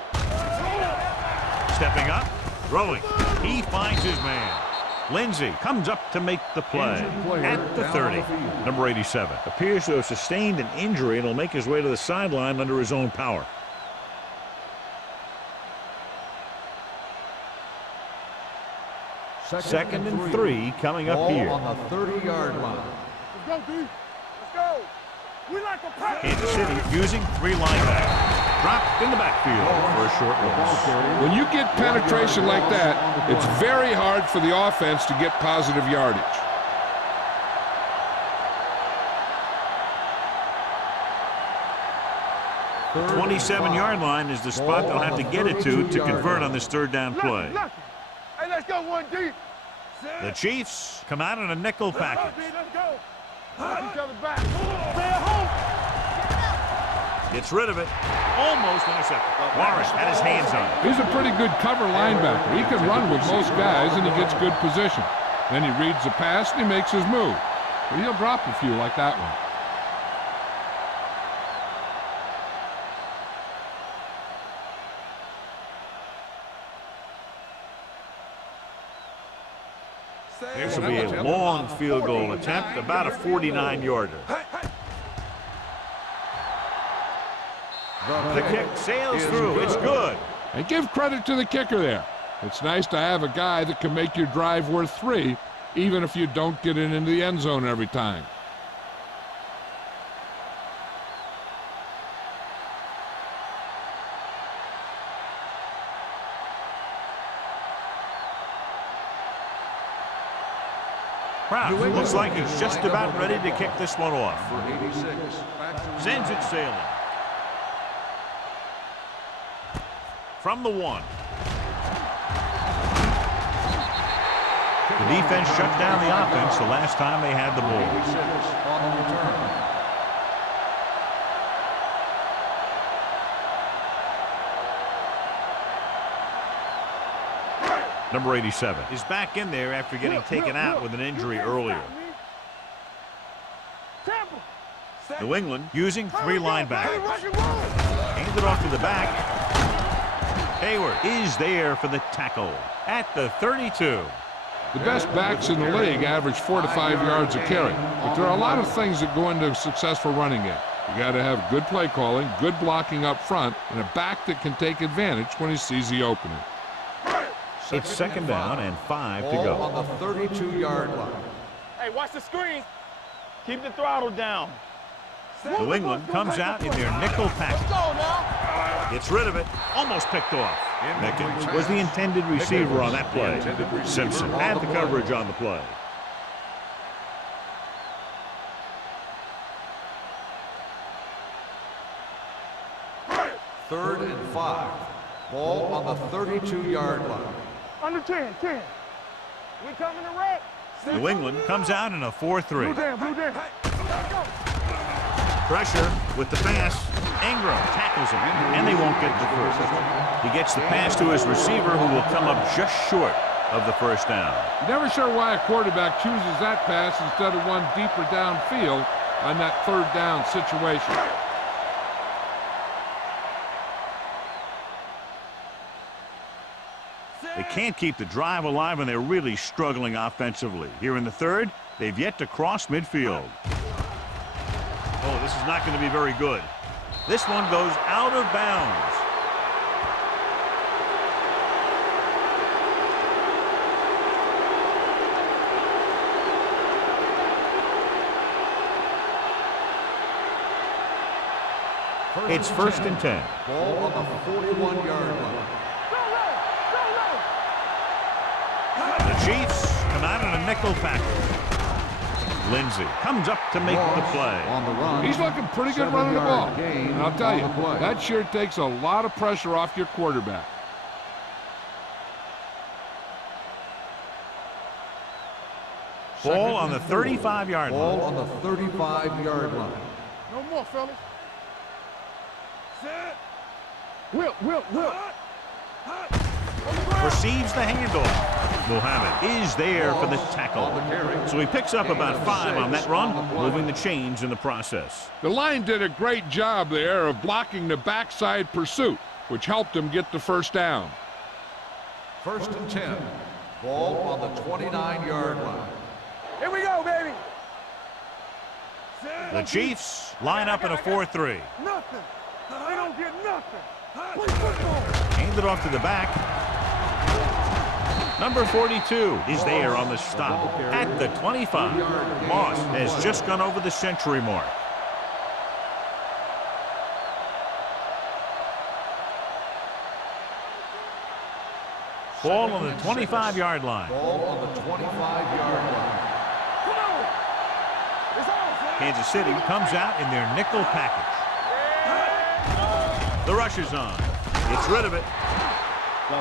Stepping up, throwing. He finds his man. Lindsey comes up to make the play at the 30. Number 87 appears to have sustained an injury and will make his way to the sideline under his own power. Second and 3 coming up here. Ball on the 30-yard line. Let's go, D. Let's go. We like a pass. Kansas City using 3 linebackers. Dropped in the backfield for a short loss. When you get penetration like that, it's very hard for the offense to get positive yardage. The 27-yard line is the spot they'll have to get it to convert on this third down play. Hey, let's go one deep. The Chiefs come out in a nickel package. Let's go. Each other back. Stay at home. Gets rid of it. Almost intercepted. Warren had his hands on it. He's a pretty good cover linebacker. He can run with most guys, and he gets good position. Then he reads the pass, and he makes his move. But he'll drop a few like that one. This will be a long field goal attempt, about a 49-yarder. The kick sails through. It's good. And give credit to the kicker there. It's nice to have a guy that can make your drive worth 3, even if you don't get it into the end zone every time. Proud looks like he's just about ready to kick this one off. Sends it sailing. From the 1. The defense shut down the offense the last time they had the ball. Number 87 is back in there after getting taken out with an injury earlier. New England using 3 linebackers. Handed off to the back. Hayward is there for the tackle at the 32. The best backs in the league average 4 to 5 yards a carry. But there are a lot of things that go into a successful running game. You got to have good play calling, good blocking up front, and a back that can take advantage when he sees the opening. It's second down and 5 to go. On the 32-yard line. Hey, watch the screen. Keep the throttle down. New England comes out in their nickel package. Gets rid of it. Almost picked off. Mickens was the intended receiver on that play. Simpson had the coverage on the play. Third and 5. Ball on the 32-yard line. Under 10. We coming to wreck. New England comes out in a 4-3. Blue down. Pressure with the pass. Ingram tackles him, and they won't get the first. He gets the pass to his receiver, who will come up just short of the first down. Never sure why a quarterback chooses that pass instead of one deeper downfield on that third down situation. They can't keep the drive alive, and they're really struggling offensively. Here in the third, they've yet to cross midfield. Oh, this is not going to be very good. This one goes out of bounds. It's first and 10. Ball on the 41-yard line. The Chiefs come out in a nickel package. Lindsey comes up to make the play. On the run. He's looking pretty good running the ball. And I'll tell you, that sure takes a lot of pressure off your quarterback. Ball on the 35-yard line. Ball on the 35-yard line. No more, fellas. Set. Will. Receives the handoff. Muhammad is there for the tackle. So he picks up about 5 on that run, moving the chains in the process. The line did a great job there of blocking the backside pursuit, which helped him get the first down. First and 10. Ball on the 29-yard line. Here we go, baby. The Chiefs line up in a 4-3. Nothing. They don't get nothing. Play football. Handed off to the back. Number 42 is there on the stop at the 25. Moss has just gone over the century mark. Ball on the 25-yard line. Ball on the 25-yard line. Come on. It's on. Kansas City comes out in their nickel package. The rush is on. Gets rid of it.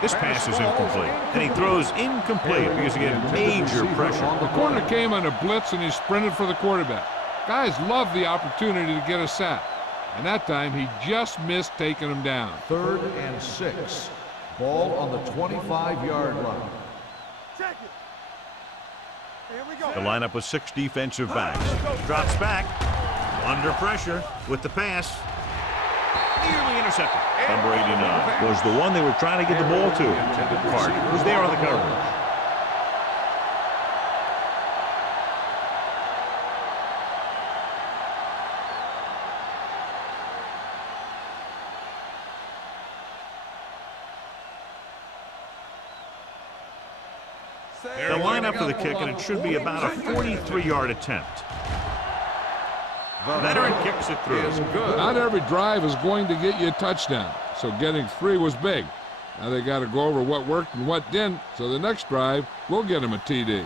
This pass is incomplete, and he throws incomplete because he had major pressure. The corner came on a blitz, and he sprinted for the quarterback. Guys love the opportunity to get a sack, and that time he just missed taking him down. 3rd and 6. Ball on the 25-yard line. Check it. Here we go. The lineup with 6 defensive backs. Drops back. Under pressure with the pass. Nearly intercepted. Number 89 was the one they were trying to get the ball to. Carter was there on the coverage. The lineup for the kick, and it should be about a 43-yard attempt. The veteran kicks it through. Not every drive is going to get you a touchdown, so getting 3 was big. Now they got to go over what worked and what didn't, so the next drive will get him a TD.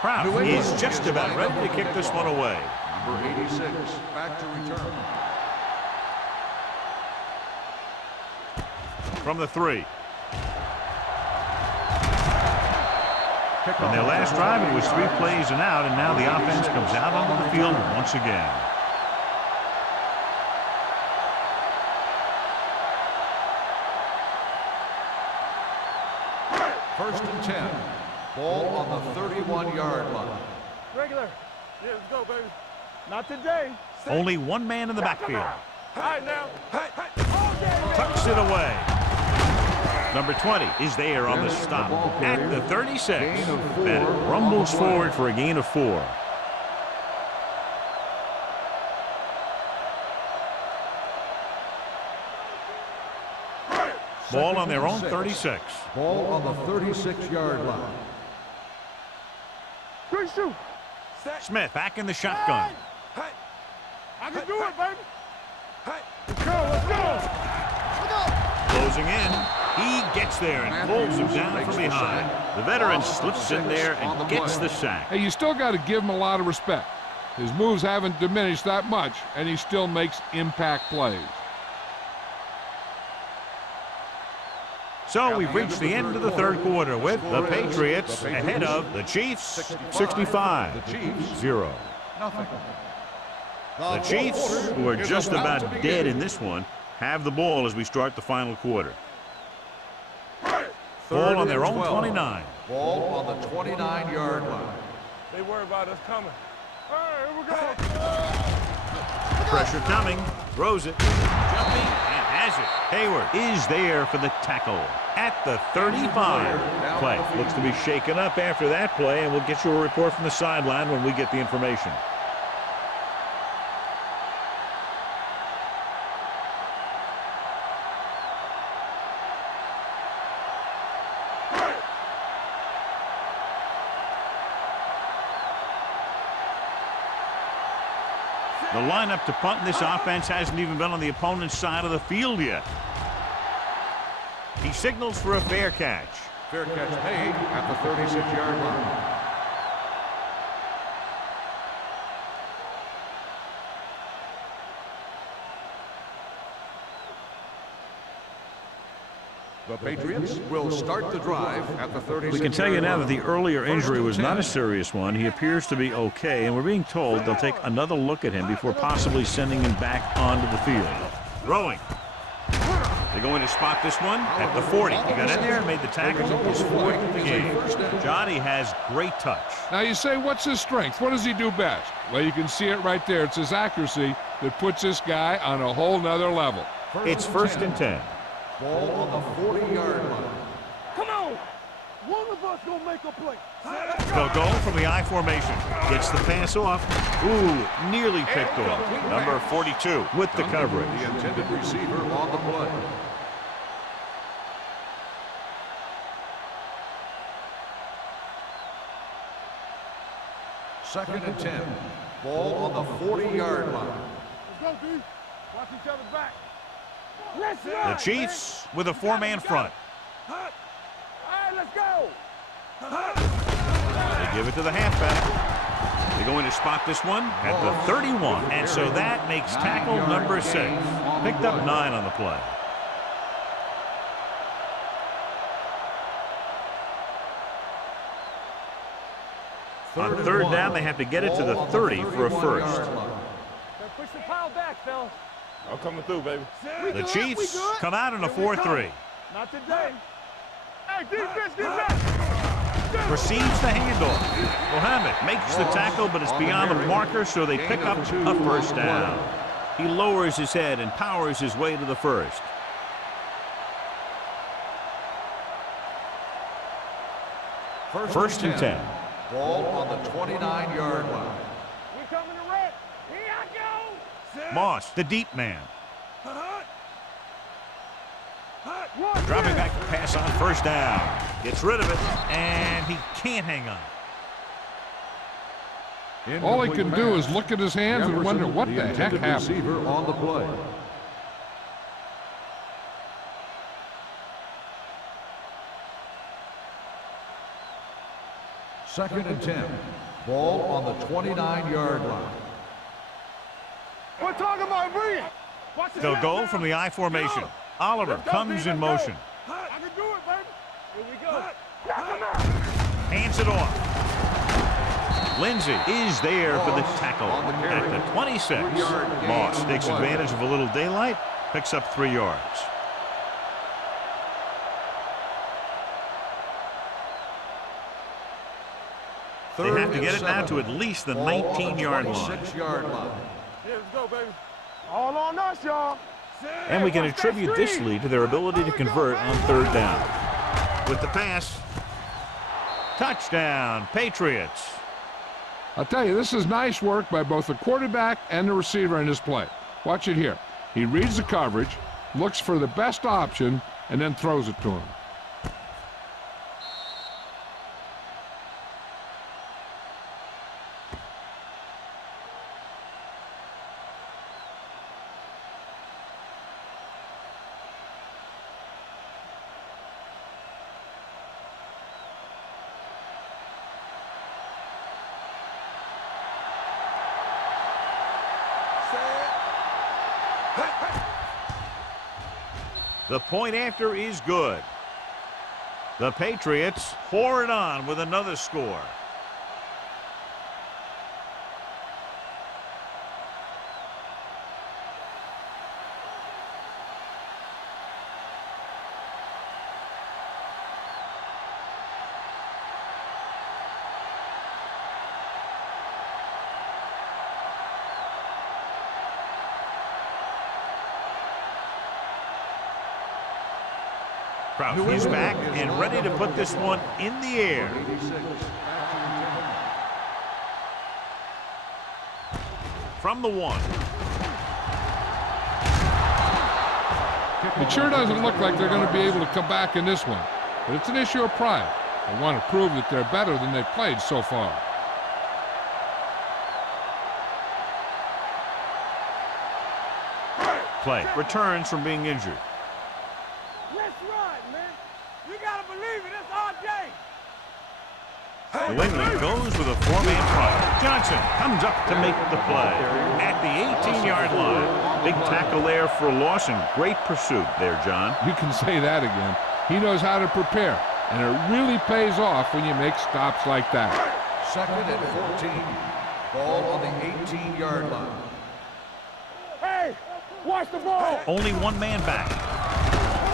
Proud is just about ready to kick this one away. Number 86, back to return. From the 3. On their last drive, it was 3 plays and out, and now the offense comes out onto the field once again. First and 10. Ball on the 31-yard line. Regular. Yeah, let's go, baby. Not today. Only one man in the backfield. All right, now. Hey. Tucks it away. Number 20 is there on the stop at the 36. Bennett rumbles forward for a gain of 4. Ball on their own 36. Ball on the 36-yard line. Good shoot. Smith back in the shotgun. Hey. I can do it, baby. Hey. Let's go, let's go. Closing in. He gets there and pulls him down from behind. The veteran slips in there and gets the sack. Hey, you still got to give him a lot of respect. His moves haven't diminished that much, and he still makes impact plays. So we've reached the end of the 3rd quarter with the Patriots ahead of the Chiefs 65-0. The Chiefs, who are just about dead in this one, have the ball as we start the final quarter. Ball on their own 29. Ball on the 29-yard line. They worry about us coming. All right, here we go. Pressure coming. Throws it. Jumping and has it. Hayward is there for the tackle at the 35. Play looks to be shaken up after that play, and we'll get you a report from the sideline when we get the information. The lineup to punt in this offense hasn't even been on the opponent's side of the field yet. He signals for a fair catch. Fair catch made at the 36-yard line. The Patriots will start the drive at the 36-yard line. We can tell you now that the earlier injury was not a serious one. He appears to be okay, and we're being told they'll take another look at him before possibly sending him back onto the field. Throwing. They're going to spot this one at the 40. He got in there and made the tackle. His 4th of the game. Johnny has great touch. Now you say, what's his strength? What does he do best? Well, you can see it right there. It's his accuracy that puts this guy on a whole nother level. It's 1st and 10. Ball on the 40-yard line. Come on. One of us gonna make a play. They'll go from the I formation. Gets the pass off. Ooh, nearly picked off. Number 42 with the coverage. The intended receiver on the play. Second and 10. Ball on the 40-yard line. Let's go, D. Watch each other back. The Chiefs with a four-man front. All right, let's go. They give it to the halfback. They're going to spot this one at the 31. And so that makes tackle number 6. Picked up 9 on the play. On third down, they have to get it to the 30 for a first. Push the pile back, Phil. I'm coming through, baby. The Chiefs come out in a 4-3. Not today. Hey, defense, get back. Proceeds the handoff. Mohammed makes the tackle, but it's beyond the marker, so they pick up a first down. He lowers his head and powers his way to the first. First and 10. Ball on the 29-yard line. We coming to red. Here I go. Moss, the deep man. Dropping back to pass on first down. Gets rid of it, and he can't hang on. All he can do is look at his hands and wonder what the heck happened. Receiver on the play. Second and 10. Ball on the 29-yard line. We're talking about Bree. They'll go from the I formation. Oliver comes in motion. I can do it, baby. Here we go. Hands it off. Lindsey is there for the tackle at the 26. Moss takes advantage of a little daylight, picks up 3 yards. They have to get it now to at least the 19-yard line. Here, let's go, baby. All on us, y'all. And we can attribute this lead to their ability to convert on third down. With the pass, touchdown, Patriots. I'll tell you, this is nice work by both the quarterback and the receiver in this play. Watch it here. He reads the coverage, looks for the best option, and then throws it to him. The point after is good. The Patriots pour it on with another score. He's back and ready to put this one in the air. From the 1. It sure doesn't look like they're going to be able to come back in this one, but it's an issue of pride. They want to prove that they're better than they've played so far. Play returns from being injured. New England goes with a 4-man front. Johnson comes up to make the play at the 18-yard line. Big tackle there for a loss and great pursuit there, John. You can say that again. He knows how to prepare, and it really pays off when you make stops like that. Second and 14. Ball on the 18-yard line. Hey, watch the ball. Only one man back.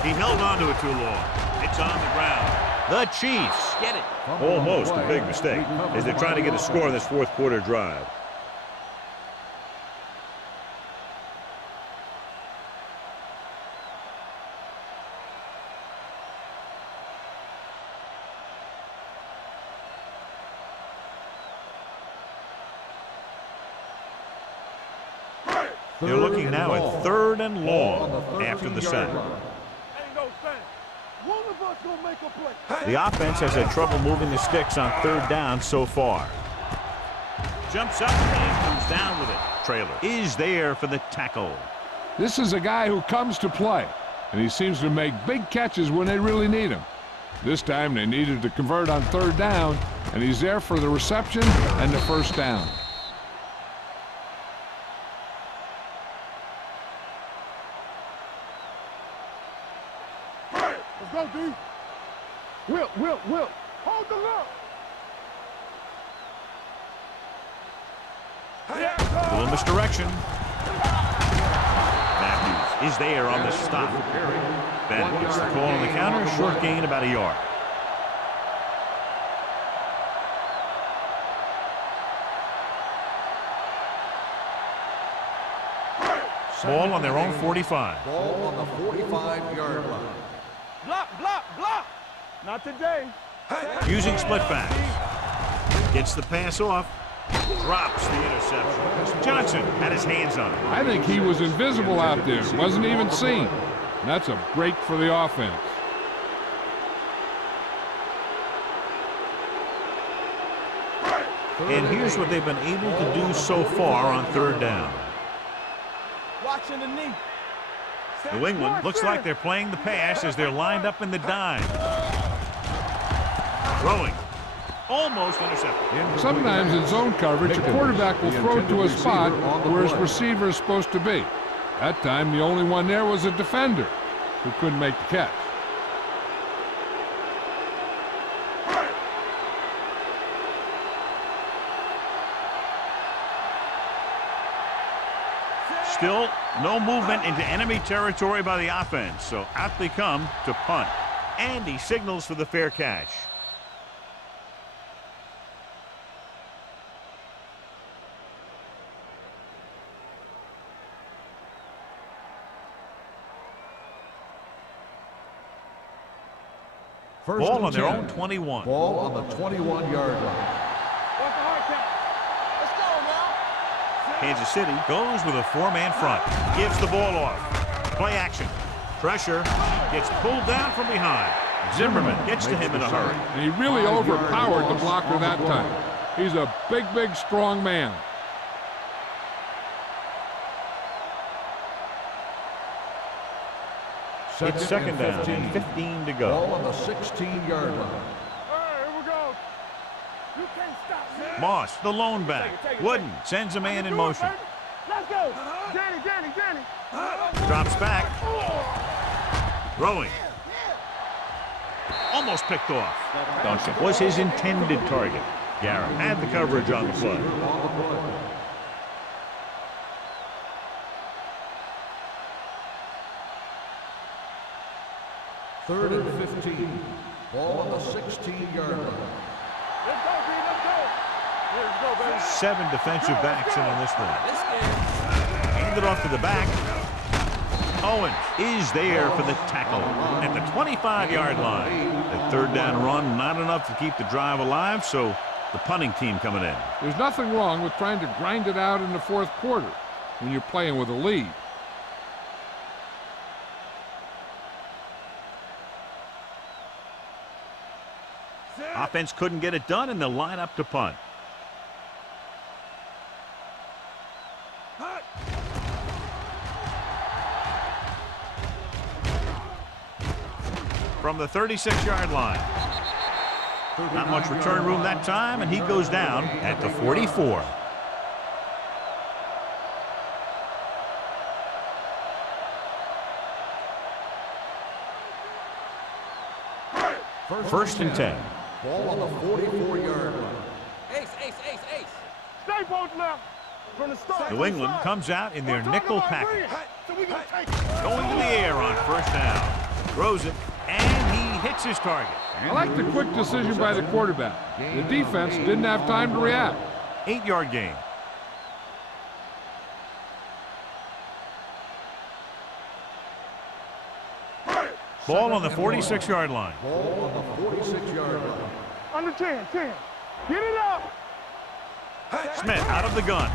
He held on to it too long. It's on the ground. The Chiefs get it. Almost a big mistake as they're trying to get a score in this fourth quarter drive. They're looking now at 3rd and long after the sack. The offense has had trouble moving the sticks on 3rd down so far. Jumps up and comes down with it. Trailer is there for the tackle. This is a guy who comes to play, and he seems to make big catches when they really need him. This time they needed to convert on 3rd down, and he's there for the reception and the 1st down. Let's go, D. Will. Hold the look. A little misdirection. Matthews is there on the stop. Ben gets the call on the counter. Short gain, about a yard. Ball on their own 45. Ball on the 45-yard line. Block. Not today. Using split backs. Gets the pass off. Drops the interception. Johnson had his hands on it. I think he was invisible out there. Wasn't even seen. And that's a break for the offense. And here's what they've been able to do so far on 3rd down. Watching the knee. New England looks like they're playing the pass as they're lined up in the dime. Throwing. Almost intercepted. Sometimes in zone coverage, a quarterback will throw to a spot where his receiver is supposed to be. That time, the only one there was a defender who couldn't make the catch. Still no movement into enemy territory by the offense, so out they come to punt. And he signals for the fair catch. Ball on their own 21. Ball on the 21-yard line. Kansas City goes with a 4-man front. Gives the ball off. Play action. Pressure. Gets pulled down from behind. Zimmerman gets to him in a hurry. And he really overpowered the blocker that time. He's a big, strong man. It's 2nd down and 15 to go. Ball on the 16-yard line. Here we go. You can't stop me. Moss, the lone back. Wooden sends a man in motion. Let's go. Danny. Drops back. Throwing. Almost picked off. Duncan was his intended target. Garrett had the coverage on the play. Third and 15. Ball on the 16-yard line. Let's go, B. Let's go. Let's go, baby. 7 defensive backs in on this one. Hand it off to the back. Owens is there for the tackle at the 25-yard line. The 3rd down run, not enough to keep the drive alive, so the punting team coming in. There's nothing wrong with trying to grind it out in the 4th quarter when you're playing with a lead. Offense couldn't get it done, and they'll line up to punt. From the 36-yard line. Not much return room that time, and he goes down at the 44. First and 10. Ball on the 44-yard line. Ace. Stay both left. From the start. New England comes out in their nickel package. So we gonna take Going to the air on 1st down. Throws it, and he hits his target. I like the quick decision by the quarterback. The defense didn't have time to react. 8-yard gain. Ball on the 46-yard line. Ball on the 46-yard line. under 10. Get it up. Smith out of the gun.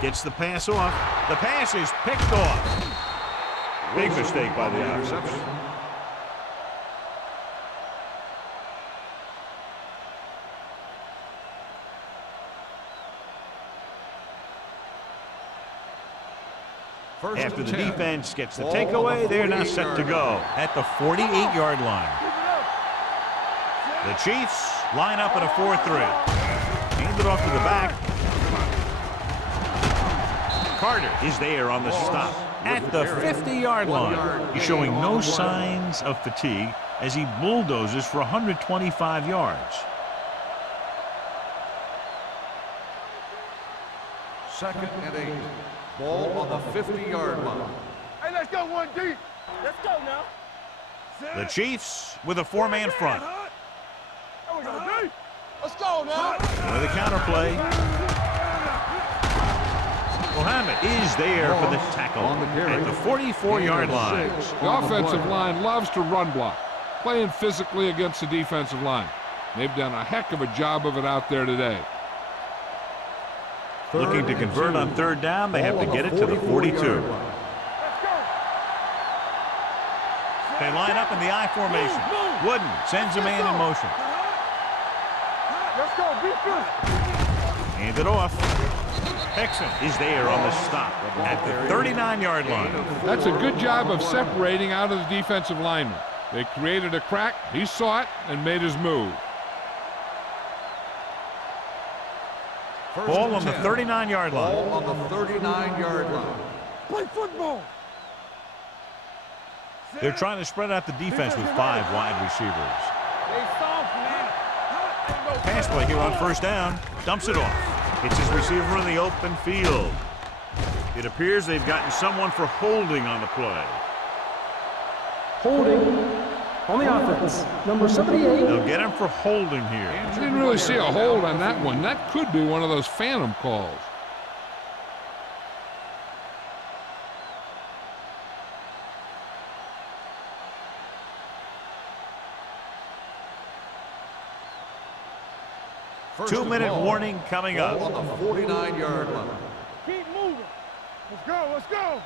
Gets the pass off. The pass is picked off. Big mistake by the offense. After the defense gets the takeaway, they're now set to go at the 48-yard line. The Chiefs line up in a 4-3. Hand it off to the back. Carter is there on the stop at the 50-yard line. He's showing no signs of fatigue as he bulldozes for 125 yards. Second and 8. Ball on the 50-yard line. Hey, let's go 1D. Let's go now. The Chiefs with a 4-man front. There we go, D. Let's go now. With a counterplay. Mohammed is there for the tackle at the 44-yard line. The offensive line loves to run block, playing physically against the defensive line. They've done a heck of a job of it out there today. Looking to convert on 3rd down, they have to get it to the 42. They line up in the I formation. Wooden sends a man in motion. Let's go, defense. Hand it off. Hickson is there on the stop at the 39-yard line. That's a good job of separating out of the defensive lineman. They created a crack, he saw it, and made his move. Ball on the 39-yard line. Ball on the 39-yard line. Play football. They're trying to spread out the defense with 5 wide receivers. Pass play here on 1st down. Dumps it off. It's his receiver in the open field. It appears they've gotten someone for holding on the play. Holding on the offense, number 78. They'll get him for holding here. I didn't really see a hold on that one. That could be one of those phantom calls. First 2-minute ball. warning coming up. Ball on the 49-yard line. Keep moving. Let's go, let's go.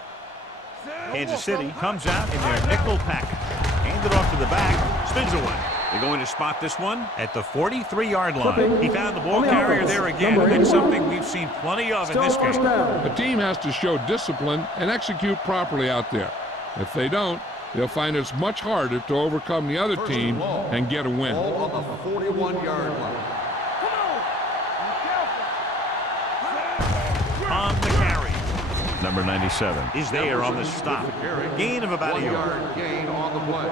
Kansas City comes out in their nickel package. Hand it off to the back. Spins away. They're going to spot this one at the 43-yard line. He found the ball carrier there again. And it's something we've seen plenty of in this game. A team has to show discipline and execute properly out there. If they don't, they'll find it's much harder to overcome the other team and get a win. Ball on the 41-yard line. On the carry. Number 97 is there on the stop. Gain of about a yard. 1-yard gain on the play.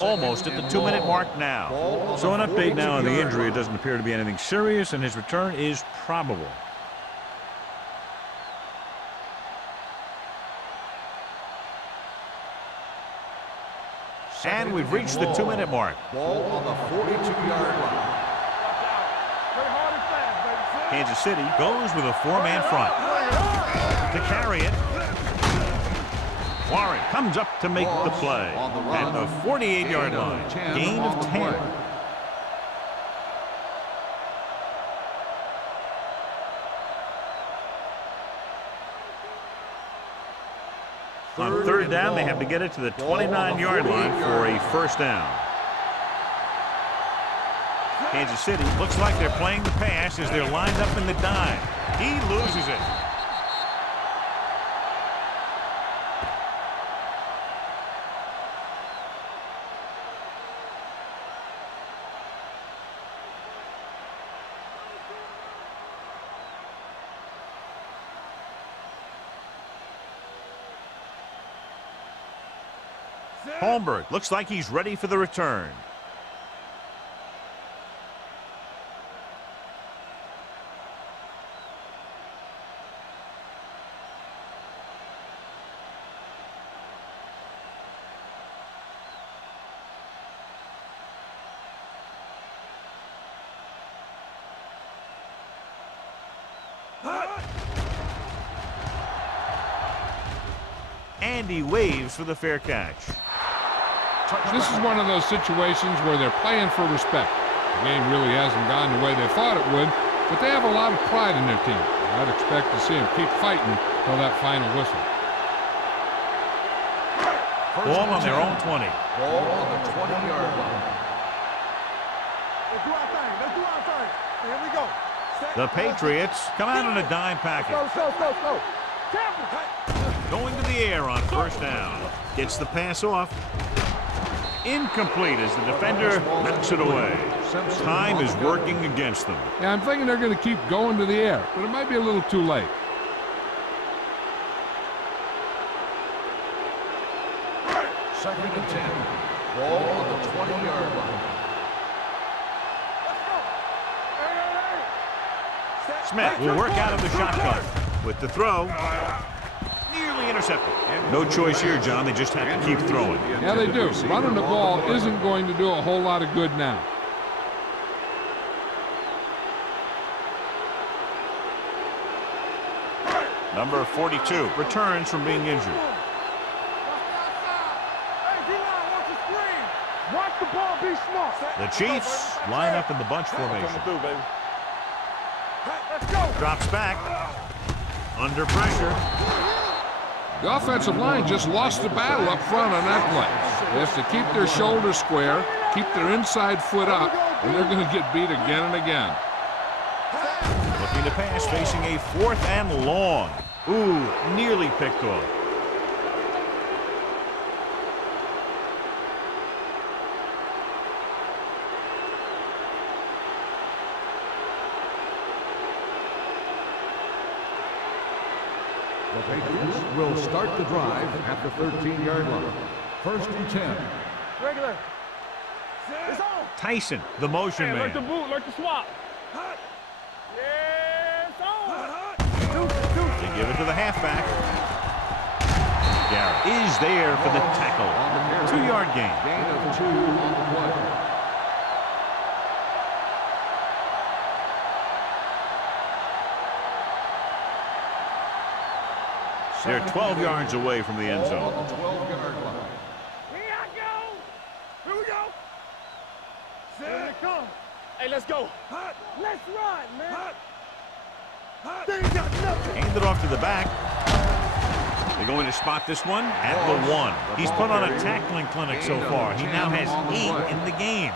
Almost at the 2-minute mark now. So an update now on the injury. It doesn't appear to be anything serious, and his return is probable. And we've reached the 2-minute mark. Ball on the 42-yard line. Kansas City goes with a 4-man front. To carry it. Warren comes up to make the play at the 48-yard line. Gain of 10. On 3rd down, they have to get it to the 29-yard line for a 1st down. Kansas City looks like they're playing the pass as they're lined up in the dime. He loses it. Holmberg looks like he's ready for the return. And he waves for the fair catch. This is one of those situations where they're playing for respect. The game really hasn't gone the way they thought it would, but they have a lot of pride in their team. I'd expect to see them keep fighting till that final whistle. Ball on their own 20. Ball on the 20-yard line. Let's do our thing. Let's do our thing. Here we go. The Patriots come out in a dime package. Go. Going to the air on first down. Gets the pass off. Incomplete as the defender knocks it away. Time is working against them. Yeah, I'm thinking they're going to keep going to the air, but it might be a little too late. Second and 10. Ball on the 20-yard line. Smith will work out of the shotgun. With the throw, nearly intercepted. No choice here, John. They just have to keep throwing. Yeah, they do. Running the ball isn't going to do a whole lot of good now. Number 42 returns from being injured. Watch the ball, be smart. The Chiefs line up in the bunch formation. Let's go. Drops back. Under pressure. The offensive line just lost the battle up front on that play. They have to keep their shoulders square, keep their inside foot up, and they're going to get beat again and again. Looking to pass, facing a 4th and long. Ooh, nearly picked off. The Patriots will start the drive at the 13-yard line. First and 10. Regular. It's on. Tyson, the motion man. Like the boot, like the swap. Yeah, it's on. They give it to the halfback. Garrett is there for the tackle. 2-yard gain. Gain of 2 on the play. They're 12 yards away from the end zone. On the 12-yard line. Here I go. Here we go. Here it comes. Hey, let's go. Let's run, man. They ain't got nothing. Hand it off to the back. They're going to spot this one at the 1. He's put on a tackling clinic so far. He now has 8 in the game.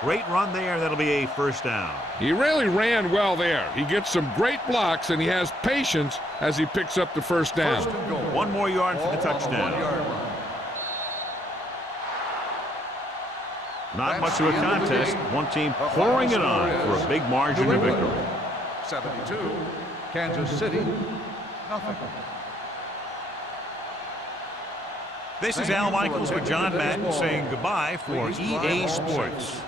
Great run there. That'll be a first down. He really ran well there. He gets some great blocks, and he has patience as he picks up the first down. 1 more yard for the touchdown. Not much of a contest. One team pouring it on for a big margin of victory. 72, Kansas City, nothing. This is Al Michaels with John Madden saying goodbye for EA Sports.